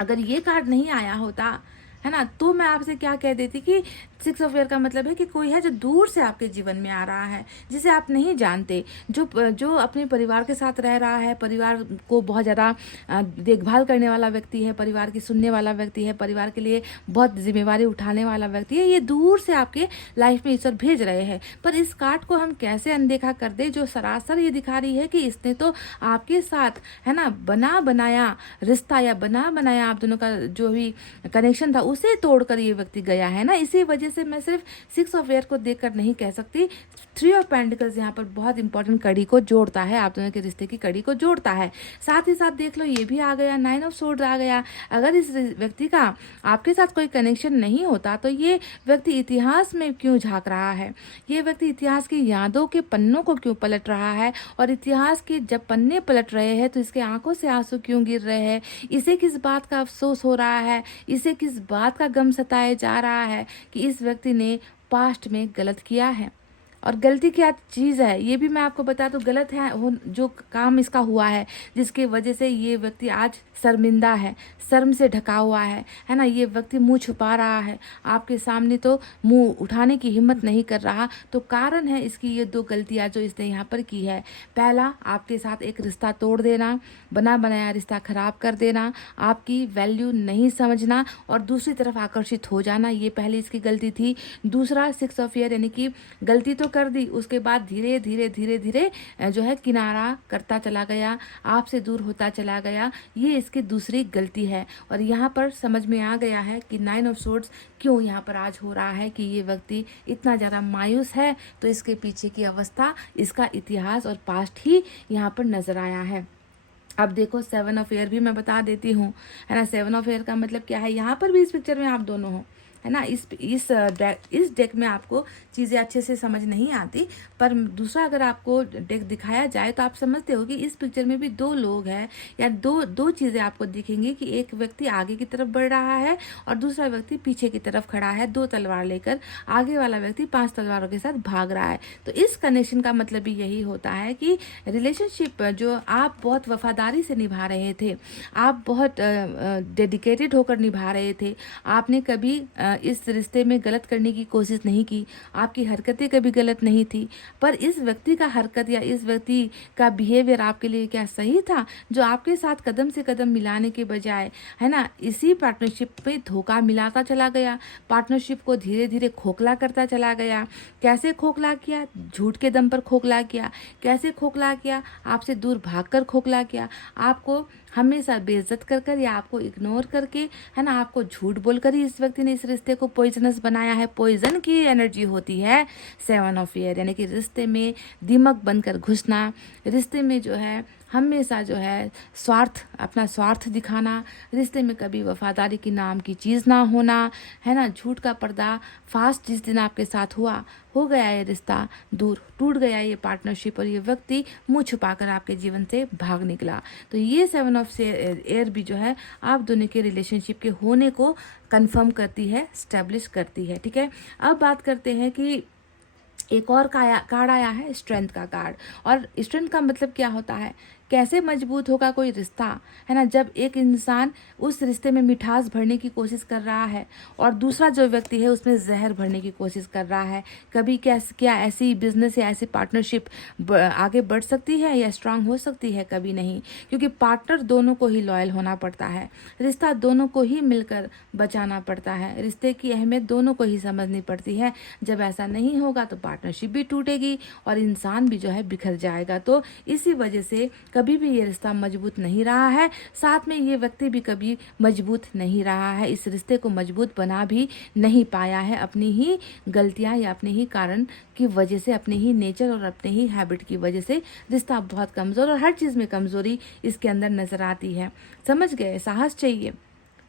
अगर ये कार्ड नहीं आया होता है ना, तो मैं आपसे क्या कह देती कि 6 ऑफ एयर का मतलब है कि कोई है जो दूर से आपके जीवन में आ रहा है, जिसे आप नहीं जानते, जो अपने परिवार के साथ रह रहा है, परिवार को बहुत ज़्यादा देखभाल करने वाला व्यक्ति है, परिवार की सुनने वाला व्यक्ति है, परिवार के लिए बहुत जिम्मेवारी उठाने वाला व्यक्ति है। ये दूर से आपके लाइफ में ईश्वर भेज रहे हैं। पर इस कार्ड को हम कैसे अनदेखा कर दे, जो सरासर ये दिखा रही है कि इसने तो आपके साथ है ना बना बनाया रिश्ता या बना बनाया आप दोनों का जो भी कनेक्शन था उसे तोड़कर ये व्यक्ति गया है ना। इसी वजह से मैं सिर्फ 6 ऑफ एयर को देखकर नहीं कह सकती, 3 ऑफ पेंटिकल्स यहाँ पर बहुत इंपॉर्टेंट कड़ी को जोड़ता है, आप दोनों के रिश्ते की कड़ी को जोड़ता है। साथ ही साथ देख लो ये भी आ गया, 9 ऑफ सोर्ड्स आ गया। अगर इस व्यक्ति का आपके साथ कोई कनेक्शन नहीं होता तो ये व्यक्ति इतिहास में क्यों झांक रहा है, ये व्यक्ति इतिहास की यादों के पन्नों को क्यों पलट रहा है, और इतिहास के जब पन्ने पलट रहे हैं तो इसके आंखों से आंसू क्यों गिर रहे हैं, इसे किस बात का अफसोस हो रहा है, इसे किस बात का गम सताया जा रहा है कि इस व्यक्ति ने पास्ट में गलत किया है। और गलती क्या चीज़ है ये भी मैं आपको बता दूं, गलत है जो काम इसका हुआ है जिसकी वजह से ये व्यक्ति आज शर्मिंदा है, शर्म से ढका हुआ है ना। ये व्यक्ति मुंह छुपा रहा है, आपके सामने तो मुंह उठाने की हिम्मत नहीं कर रहा। तो कारण है इसकी ये 2 गलतियां जो इसने यहाँ पर की है। पहला, आपके साथ एक रिश्ता तोड़ देना, बना बनाया रिश्ता खराब कर देना, आपकी वैल्यू नहीं समझना, और दूसरी तरफ आकर्षित हो जाना, ये पहली इसकी गलती थी। दूसरा 6 ऑफ एयर यानी कि गलती तो कर दी, उसके बाद धीरे धीरे धीरे धीरे जो है किनारा करता चला गया, आपसे दूर होता चला गया, ये इसकी दूसरी गलती है। और यहाँ पर समझ में आ गया है कि 9 ऑफ सोर्ड्स क्यों यहाँ पर आज हो रहा है कि ये व्यक्ति इतना ज़्यादा मायूस है, तो इसके पीछे की अवस्था, इसका इतिहास और पास्ट ही यहाँ पर नजर आया है। अब देखो 7 ऑफ एयर भी मैं बता देती हूँ, है ना। 7 ऑफ एयर का मतलब क्या है, यहाँ पर भी इस पिक्चर में आप दोनों हो, है ना। इस डेक में आपको चीज़ें अच्छे से समझ नहीं आती, पर दूसरा अगर आपको डेक दिखाया जाए तो आप समझते हो कि इस पिक्चर में भी 2 लोग हैं, या दो चीज़ें आपको दिखेंगी कि एक व्यक्ति आगे की तरफ बढ़ रहा है और दूसरा व्यक्ति पीछे की तरफ खड़ा है 2 तलवार लेकर, आगे वाला व्यक्ति 5 तलवारों के साथ भाग रहा है। तो इस कनेक्शन का मतलब भी यही होता है कि रिलेशनशिप जो आप बहुत वफादारी से निभा रहे थे, आप बहुत डेडिकेटेड होकर निभा रहे थे, आपने कभी इस रिश्ते में गलत करने की कोशिश नहीं की, आपकी हरकतें कभी गलत नहीं थी, पर इस व्यक्ति का हरकत या इस व्यक्ति का बिहेवियर आपके लिए क्या सही था, जो आपके साथ कदम से कदम मिलाने के बजाय, है ना, इसी पार्टनरशिप में धोखा मिलाता चला गया, पार्टनरशिप को धीरे धीरे खोखला करता चला गया। कैसे खोखला किया? झूठ के दम पर खोखला किया। कैसे खोखला किया? आपसे दूर भागकर खोखला किया, आपको हमेशा बेइज्जत कर या आपको इग्नोर करके, है ना, आपको झूठ बोलकर ही इस व्यक्ति ने इस रिश्ते को पॉइजनस बनाया है। पॉइजन की एनर्जी होती है 7 ऑफ एयर, यानी कि रिश्ते में दिमक बनकर घुसना, रिश्ते में जो है हमेशा जो है अपना स्वार्थ दिखाना, रिश्ते में कभी वफादारी की नाम की चीज़ ना होना, है ना, झूठ का पर्दा फास्ट जिस दिन आपके साथ हो गया ये रिश्ता, दूर टूट गया ये पार्टनरशिप और ये व्यक्ति मुंह छुपाकर आपके जीवन से भाग निकला, तो ये 7 ऑफ एयर भी जो है आप दोनों के रिलेशनशिप के होने को कंफर्म करती है, स्टैब्लिश करती है। ठीक है, अब बात करते हैं कि एक और कार्ड आया है, स्ट्रेंथ का कार्ड। और स्ट्रेंथ का मतलब क्या होता है, कैसे मजबूत होगा कोई रिश्ता, है ना, जब एक इंसान उस रिश्ते में मिठास भरने की कोशिश कर रहा है और दूसरा जो व्यक्ति है उसमें जहर भरने की कोशिश कर रहा है। कभी क्या ऐसी बिजनेस या ऐसी पार्टनरशिप आगे बढ़ सकती है या स्ट्रांग हो सकती है? कभी नहीं, क्योंकि पार्टनर दोनों को ही लॉयल होना पड़ता है, रिश्ता दोनों को ही मिलकर बचाना पड़ता है, रिश्ते की अहमियत दोनों को ही समझनी पड़ती है। जब ऐसा नहीं होगा तो पार्टनरशिप भी टूटेगी और इंसान भी जो है बिखर जाएगा। तो इसी वजह से कभी भी ये रिश्ता मजबूत नहीं रहा है, साथ में ये व्यक्ति भी कभी मजबूत नहीं रहा है, इस रिश्ते को मजबूत बना भी नहीं पाया है, अपनी ही गलतियां या अपने ही कारण की वजह से, अपने ही नेचर और अपने ही हैबिट की वजह से रिश्ता बहुत कमज़ोर और हर चीज़ में कमज़ोरी इसके अंदर नज़र आती है। समझ गए? साहस चाहिए।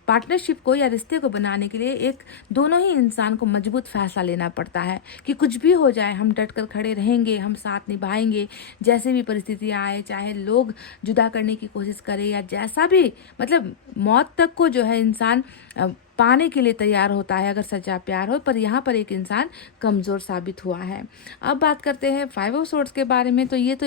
पार्टनरशिप को या रिश्ते को बनाने के लिए एक दोनों ही इंसान को मजबूत फैसला लेना पड़ता है कि कुछ भी हो जाए हम डट कर खड़े रहेंगे, हम साथ निभाएंगे, जैसे भी परिस्थितियां आए, चाहे लोग जुदा करने की कोशिश करें या जैसा भी, मतलब मौत तक को जो है इंसान पाने के लिए तैयार होता है अगर सच्चा प्यार हो। पर यहाँ पर एक इंसान कमज़ोर साबित हुआ है। अब बात करते हैं 5 ऑफ सोर्ड्स के बारे में। तो ये तो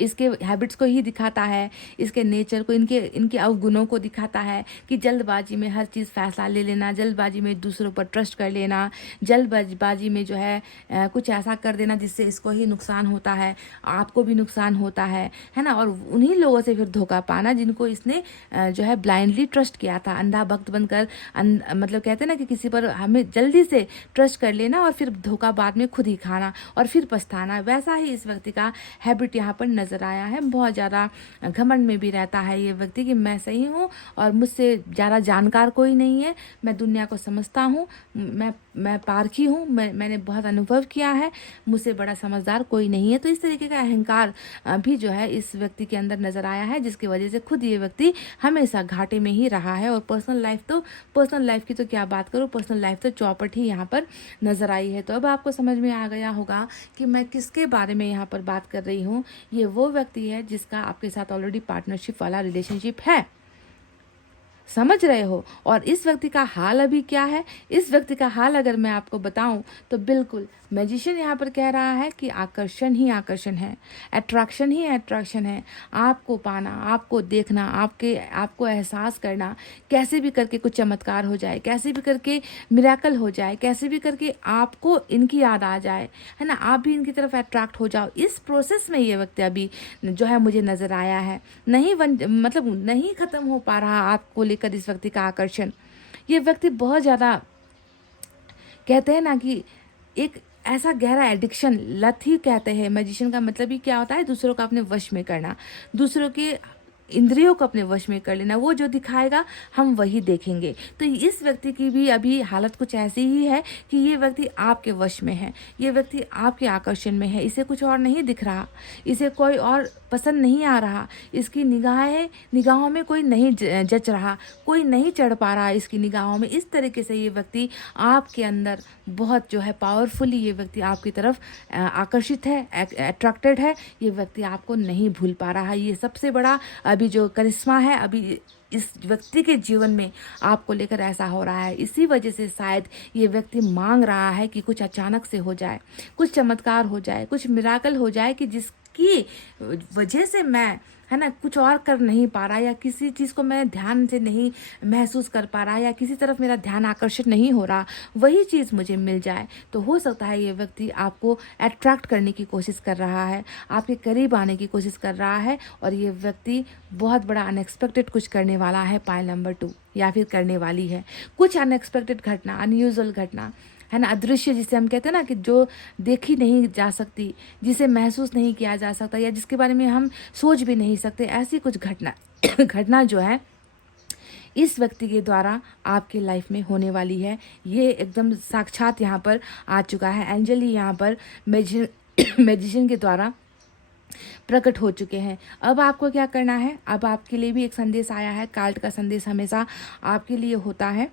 इसके हैबिट्स को ही दिखाता है, इसके नेचर को, इनके अवगुणों को दिखाता है कि जल्दबाजी में हर चीज़ फैसला ले लेना, जल्दबाजी में दूसरों पर ट्रस्ट कर लेना, जल्दबाजी में जो है कुछ ऐसा कर देना जिससे इसको ही नुकसान होता है, आपको भी नुकसान होता है ना, और उन्हीं लोगों से फिर धोखा पाना जिनको इसने जो है ब्लाइंडली ट्रस्ट किया था, अंधा भक्त बनकर, मतलब कहते हैं ना कि किसी पर हमें जल्दी से ट्रस्ट कर लेना और फिर धोखा बाद में खुद ही खाना और फिर पछताना। वैसा ही इस व्यक्ति का हैबिट यहाँ पर नजर आया है। बहुत ज़्यादा घमंड में भी रहता है ये व्यक्ति कि मैं सही हूँ और मुझसे ज़्यादा जानकार कोई नहीं है, मैं दुनिया को समझता हूँ, मैं पारखी हूँ, मैंने बहुत अनुभव किया है, मुझसे बड़ा समझदार कोई नहीं है। तो इस तरीके का अहंकार भी जो है इस व्यक्ति के अंदर नजर आया है, जिसकी वजह से खुद ये व्यक्ति हमेशा घाटे में ही रहा है। और पर्सनल लाइफ की तो क्या बात करूँ, पर्सनल लाइफ तो चौपट ही यहाँ पर नजर आई है। तो अब आपको समझ में आ गया होगा कि मैं किसके बारे में यहाँ पर बात कर रही हूँ। ये वो व्यक्ति है जिसका आपके साथ ऑलरेडी पार्टनरशिप वाला रिलेशनशिप है, समझ रहे हो। और इस व्यक्ति का हाल अभी क्या है, इस व्यक्ति का हाल अगर मैं आपको बताऊं तो बिल्कुल मैजिशियन यहाँ पर कह रहा है कि आकर्षण ही आकर्षण है, अट्रैक्शन ही अट्रैक्शन है। आपको पाना, आपको देखना, आपको एहसास करना, कैसे भी करके कुछ चमत्कार हो जाए, कैसे भी करके मिरेकल हो जाए, कैसे भी करके आपको इनकी याद आ जाए, है ना, आप भी इनकी तरफ अट्रैक्ट हो जाओ। इस प्रोसेस में ये व्यक्ति अभी जो है मुझे नज़र आया है, नहीं ख़त्म हो पा रहा आपको लेकर इस व्यक्ति का आकर्षण। ये व्यक्ति बहुत ज़्यादा, कहते हैं ना कि एक ऐसा गहरा एडिक्शन, लत ही कहते हैं। मैजिशियन का मतलब ही क्या होता है, दूसरों को अपने वश में करना, दूसरों के इंद्रियों को अपने वश में कर लेना, वो जो दिखाएगा हम वही देखेंगे। तो इस व्यक्ति की भी अभी हालत कुछ ऐसी ही है कि ये व्यक्ति आपके वश में है, ये व्यक्ति आपके आकर्षण में है, इसे कुछ और नहीं दिख रहा, इसे कोई और पसंद नहीं आ रहा, इसकी निगाहों में कोई नहीं जच रहा, कोई नहीं चढ़ पा रहा इसकी निगाहों में। इस तरीके से ये व्यक्ति आपके अंदर बहुत जो है पावरफुली ये व्यक्ति आपकी तरफ आकर्षित है, अट्रैक्टेड है। ये व्यक्ति आपको नहीं भूल पा रहा है। ये सबसे बड़ा अभी जो करिश्मा है अभी इस व्यक्ति के जीवन में आपको लेकर ऐसा हो रहा है। इसी वजह से शायद ये व्यक्ति मांग रहा है कि कुछ अचानक से हो जाए, कुछ चमत्कार हो जाए, कुछ मिराकल हो जाए कि जिसकी वजह से मैं, है ना, कुछ और कर नहीं पा रहा, या किसी चीज़ को मैं ध्यान से नहीं महसूस कर पा रहा, या किसी तरफ मेरा ध्यान आकर्षित नहीं हो रहा, वही चीज़ मुझे मिल जाए। तो हो सकता है ये व्यक्ति आपको अट्रैक्ट करने की कोशिश कर रहा है, आपके करीब आने की कोशिश कर रहा है, और ये व्यक्ति बहुत बड़ा अनएक्सपेक्टेड कुछ करने वाला है, पाइल नंबर 2, या फिर करने वाली है कुछ अनएक्सपेक्टेड घटना, अनयूजुअल घटना, है ना, अदृश्य जिसे हम कहते हैं ना कि जो देखी नहीं जा सकती, जिसे महसूस नहीं किया जा सकता, या जिसके बारे में हम सोच भी नहीं सकते, ऐसी कुछ घटना जो है इस व्यक्ति के द्वारा आपके लाइफ में होने वाली है। ये एकदम साक्षात यहाँ पर आ चुका है। एंजल ही यहाँ पर मैजिशियन के द्वारा प्रकट हो चुके हैं। अब आपको क्या करना है, अब आपके लिए भी एक संदेश आया है। कार्ड का संदेश हमेशा आपके लिए होता है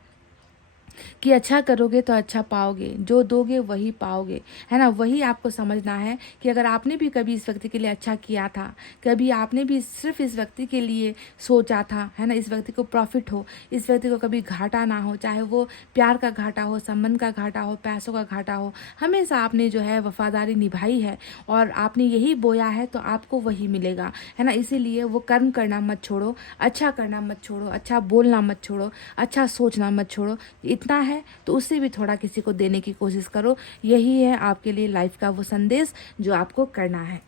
कि अच्छा करोगे तो अच्छा पाओगे, जो दोगे वही पाओगे, है ना। वही आपको समझना है कि अगर आपने भी कभी इस व्यक्ति के लिए अच्छा किया था, कभी आपने भी सिर्फ इस व्यक्ति के लिए सोचा था, है ना, इस व्यक्ति को प्रॉफिट हो, इस व्यक्ति को कभी घाटा ना हो, चाहे वो प्यार का घाटा हो, संबंध का घाटा हो, पैसों का घाटा हो, हमेशा आपने जो है वफादारी निभाई है और आपने यही बोया है तो आपको वही मिलेगा, है ना। इसीलिए वो कर्म करना मत छोड़ो, अच्छा करना मत छोड़ो, अच्छा बोलना मत छोड़ो, अच्छा सोचना मत छोड़ो। इतना है तो उससे भी थोड़ा किसी को देने की कोशिश करो। यही है आपके लिए लाइफ का वो संदेश जो आपको करना है।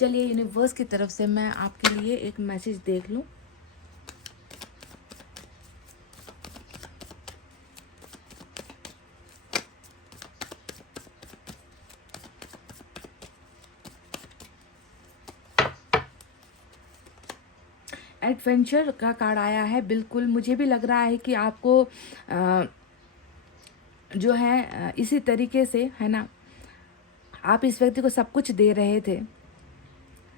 चलिए यूनिवर्स की तरफ से मैं आपके लिए एक मैसेज देख लूं। एडवेंचर का कार्ड आया है। बिल्कुल मुझे भी लग रहा है कि आपको जो है इसी तरीके से, है ना, आप इस व्यक्ति को सब कुछ दे रहे थे।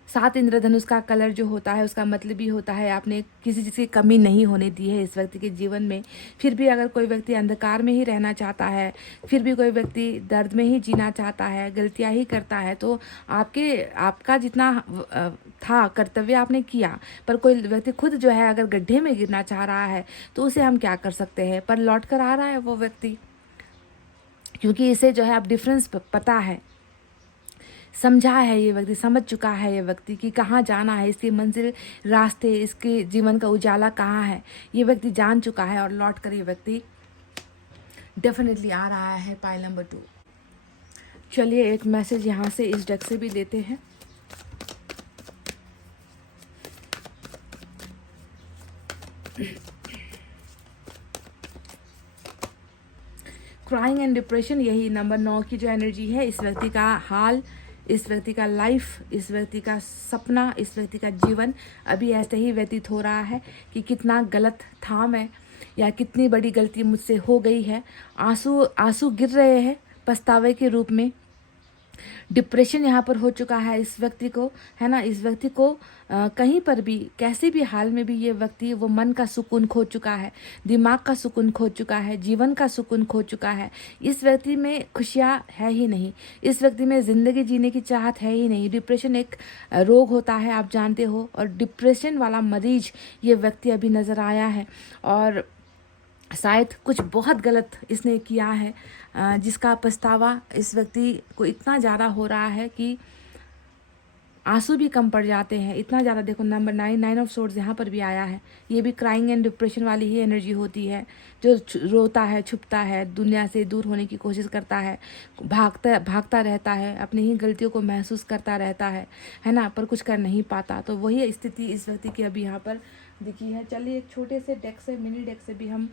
7 इंद्रधनुष का कलर जो होता है उसका मतलब ही होता है आपने किसी चीज़ की कमी नहीं होने दी है इस व्यक्ति के जीवन में। फिर भी अगर कोई व्यक्ति अंधकार में ही रहना चाहता है, फिर भी कोई व्यक्ति दर्द में ही जीना चाहता है, गलतियां ही करता है, तो आपका जितना था कर्तव्य आपने किया, पर कोई व्यक्ति खुद जो है अगर गड्ढे में गिरना चाह रहा है तो उसे हम क्या कर सकते हैं। पर लौट कर आ रहा है वो व्यक्ति, क्योंकि इसे जो है अब डिफरेंस पता है, समझा है ये व्यक्ति, समझ चुका है ये व्यक्ति कि कहाँ जाना है, इसकी मंजिल, रास्ते, इसके जीवन का उजाला कहाँ है, ये व्यक्ति जान चुका है। और लौट कर ये व्यक्ति डेफिनेटली आ रहा है पाइल नंबर 2। चलिए एक मैसेज यहाँ से इस डेक से भी देते हैं। क्राइंग एंड डिप्रेशन, यही नंबर 9 की जो एनर्जी है, इस व्यक्ति का हाल, इस व्यक्ति का लाइफ, इस व्यक्ति का सपना, इस व्यक्ति का जीवन अभी ऐसे ही व्यतीत हो रहा है कि कितना गलत था मैं, या कितनी बड़ी गलती मुझसे हो गई है। आंसू गिर रहे हैं पछतावे के रूप में। डिप्रेशन यहाँ पर हो चुका है इस व्यक्ति को, है ना। इस व्यक्ति को कहीं पर भी, कैसे भी हाल में भी ये व्यक्ति वो मन का सुकून खो चुका है, दिमाग का सुकून खो चुका है, जीवन का सुकून खो चुका है। इस व्यक्ति में खुशियाँ है ही नहीं, इस व्यक्ति में ज़िंदगी जीने की चाहत है ही नहीं। डिप्रेशन एक रोग होता है, आप जानते हो, और डिप्रेशन वाला मरीज ये व्यक्ति अभी नज़र आया है। और शायद कुछ बहुत गलत इसने किया है जिसका पछतावा इस व्यक्ति को इतना ज़्यादा हो रहा है कि आंसू भी कम पड़ जाते हैं, इतना ज़्यादा। देखो नंबर 9 ऑफ सोर्ड्स यहाँ पर भी आया है। ये भी क्राइंग एंड डिप्रेशन वाली ही एनर्जी होती है, जो रोता है, छुपता है, दुनिया से दूर होने की कोशिश करता है, भागता रहता है, अपनी ही गलतियों को महसूस करता रहता है ना, पर कुछ कर नहीं पाता। तो वही स्थिति इस व्यक्ति की अभी यहाँ पर दिखी है। चलिए एक छोटे से डेक से, मिनी डेक से भी हम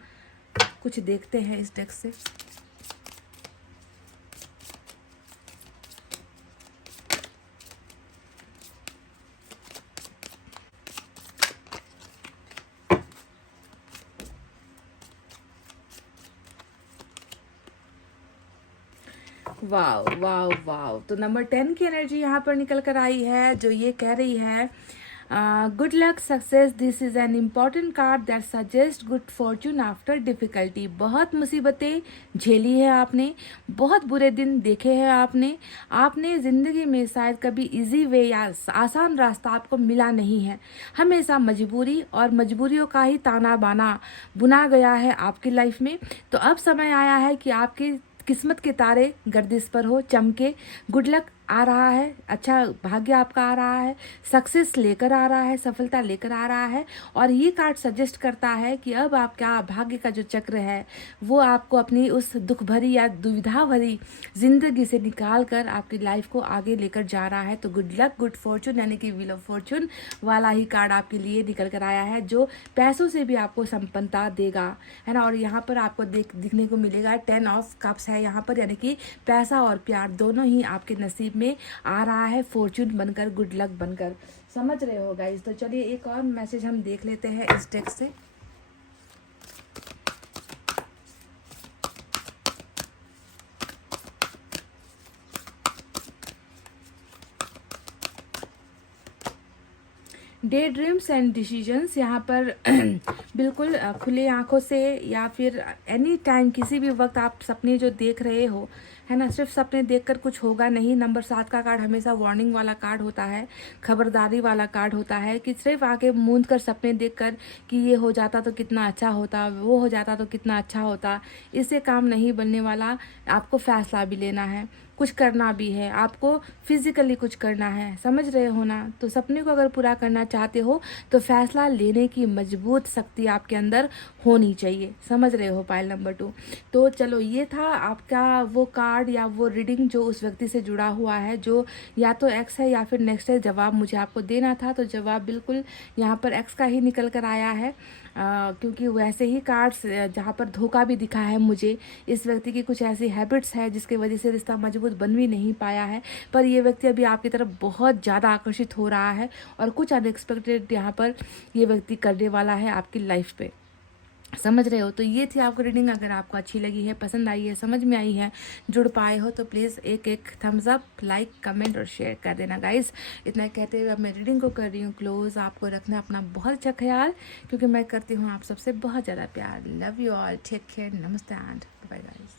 कुछ देखते हैं इस डेक से। वाव वाव वाव, तो नंबर 10 की एनर्जी यहाँ पर निकल कर आई है, जो ये कह रही है good luck success, this is an important card that suggest good Fortune after difficulty. बहुत मुसीबतें झेली है आपने, बहुत बुरे दिन देखे हैं आपने ज़िंदगी में शायद कभी इजी वे या आसान रास्ता आपको मिला नहीं है। हमेशा मजबूरी और मजबूरियों का ही ताना बाना बुना गया है आपकी लाइफ में। तो अब समय आया है कि आपकी किस्मत के तारे गर्दिश पर हो, चमके। गुड लक आ रहा है, अच्छा भाग्य आपका आ रहा है, सक्सेस लेकर आ रहा है, सफलता लेकर आ रहा है। और ये कार्ड सजेस्ट करता है कि अब आपका भाग्य का जो चक्र है वो आपको अपनी उस दुख भरी या दुविधा भरी जिंदगी से निकाल कर आपकी लाइफ को आगे लेकर जा रहा है। तो गुड लक, गुड फॉर्चून यानी कि व्हील ऑफ फॉर्चून वाला ही कार्ड आपके लिए निकल कर आया है, जो पैसों से भी आपको संपन्नता देगा, है ना। और यहाँ पर आपको दिखने को मिलेगा 10 ऑफ कप्स है यहाँ पर, यानी कि पैसा और प्यार दोनों ही आपके नसीब में आ रहा है, फॉर्चून बनकर, गुड लक बनकर। समझ रहे हो गाइस। तो चलिए एक और मैसेज हम देख लेते हैं इस डेक से। डे ड्रीम्स एंड डिसीजंस यहाँ पर बिल्कुल खुले आंखों से या फिर एनी टाइम किसी भी वक्त आप सपने जो देख रहे हो, है ना, सिर्फ सपने देखकर कुछ होगा नहीं। नंबर 7 का कार्ड हमेशा वार्निंग वाला कार्ड होता है, खबरदारी वाला कार्ड होता है कि सिर्फ आके मूंद कर सपने देखकर कि ये हो जाता तो कितना अच्छा होता, वो हो जाता तो कितना अच्छा होता, इससे काम नहीं बनने वाला। आपको फैसला भी लेना है, कुछ करना भी है, आपको फिजिकली कुछ करना है, समझ रहे हो ना। तो सपने को अगर पूरा करना चाहते हो तो फैसला लेने की मजबूत शक्ति आपके अंदर होनी चाहिए, समझ रहे हो पाइल नंबर 2। तो चलो, ये था आपका वो कार्ड या वो रीडिंग जो उस व्यक्ति से जुड़ा हुआ है, जो या तो एक्स है या फिर नेक्स्ट है। जवाब मुझे आपको देना था तो जवाब बिल्कुल यहाँ पर एक्स का ही निकल कर आया है, क्योंकि वैसे ही कार्ड्स जहाँ पर धोखा भी दिखा है मुझे, इस व्यक्ति की कुछ ऐसी हैबिट्स है जिसके वजह से रिश्ता मजबूत बन भी नहीं पाया है। पर ये व्यक्ति अभी आपकी तरफ बहुत ज़्यादा आकर्षित हो रहा है और कुछ अनएक्सपेक्टेड यहाँ पर ये व्यक्ति करने वाला है आपकी लाइफ पे, समझ रहे हो। तो ये थी आपको रीडिंग। अगर आपको अच्छी लगी है, पसंद आई है, समझ में आई है, जुड़ पाए हो तो प्लीज़ एक थम्स अप, लाइक, कमेंट और शेयर कर देना गाइस। इतना कहते हुए अब मैं रीडिंग को कर रही हूँ क्लोज। आपको रखना अपना बहुत अच्छा ख्याल, क्योंकि मैं करती हूँ आप सबसे बहुत ज़्यादा प्यार। Love you all, take care, नमस्ते एंड बाय गाइस।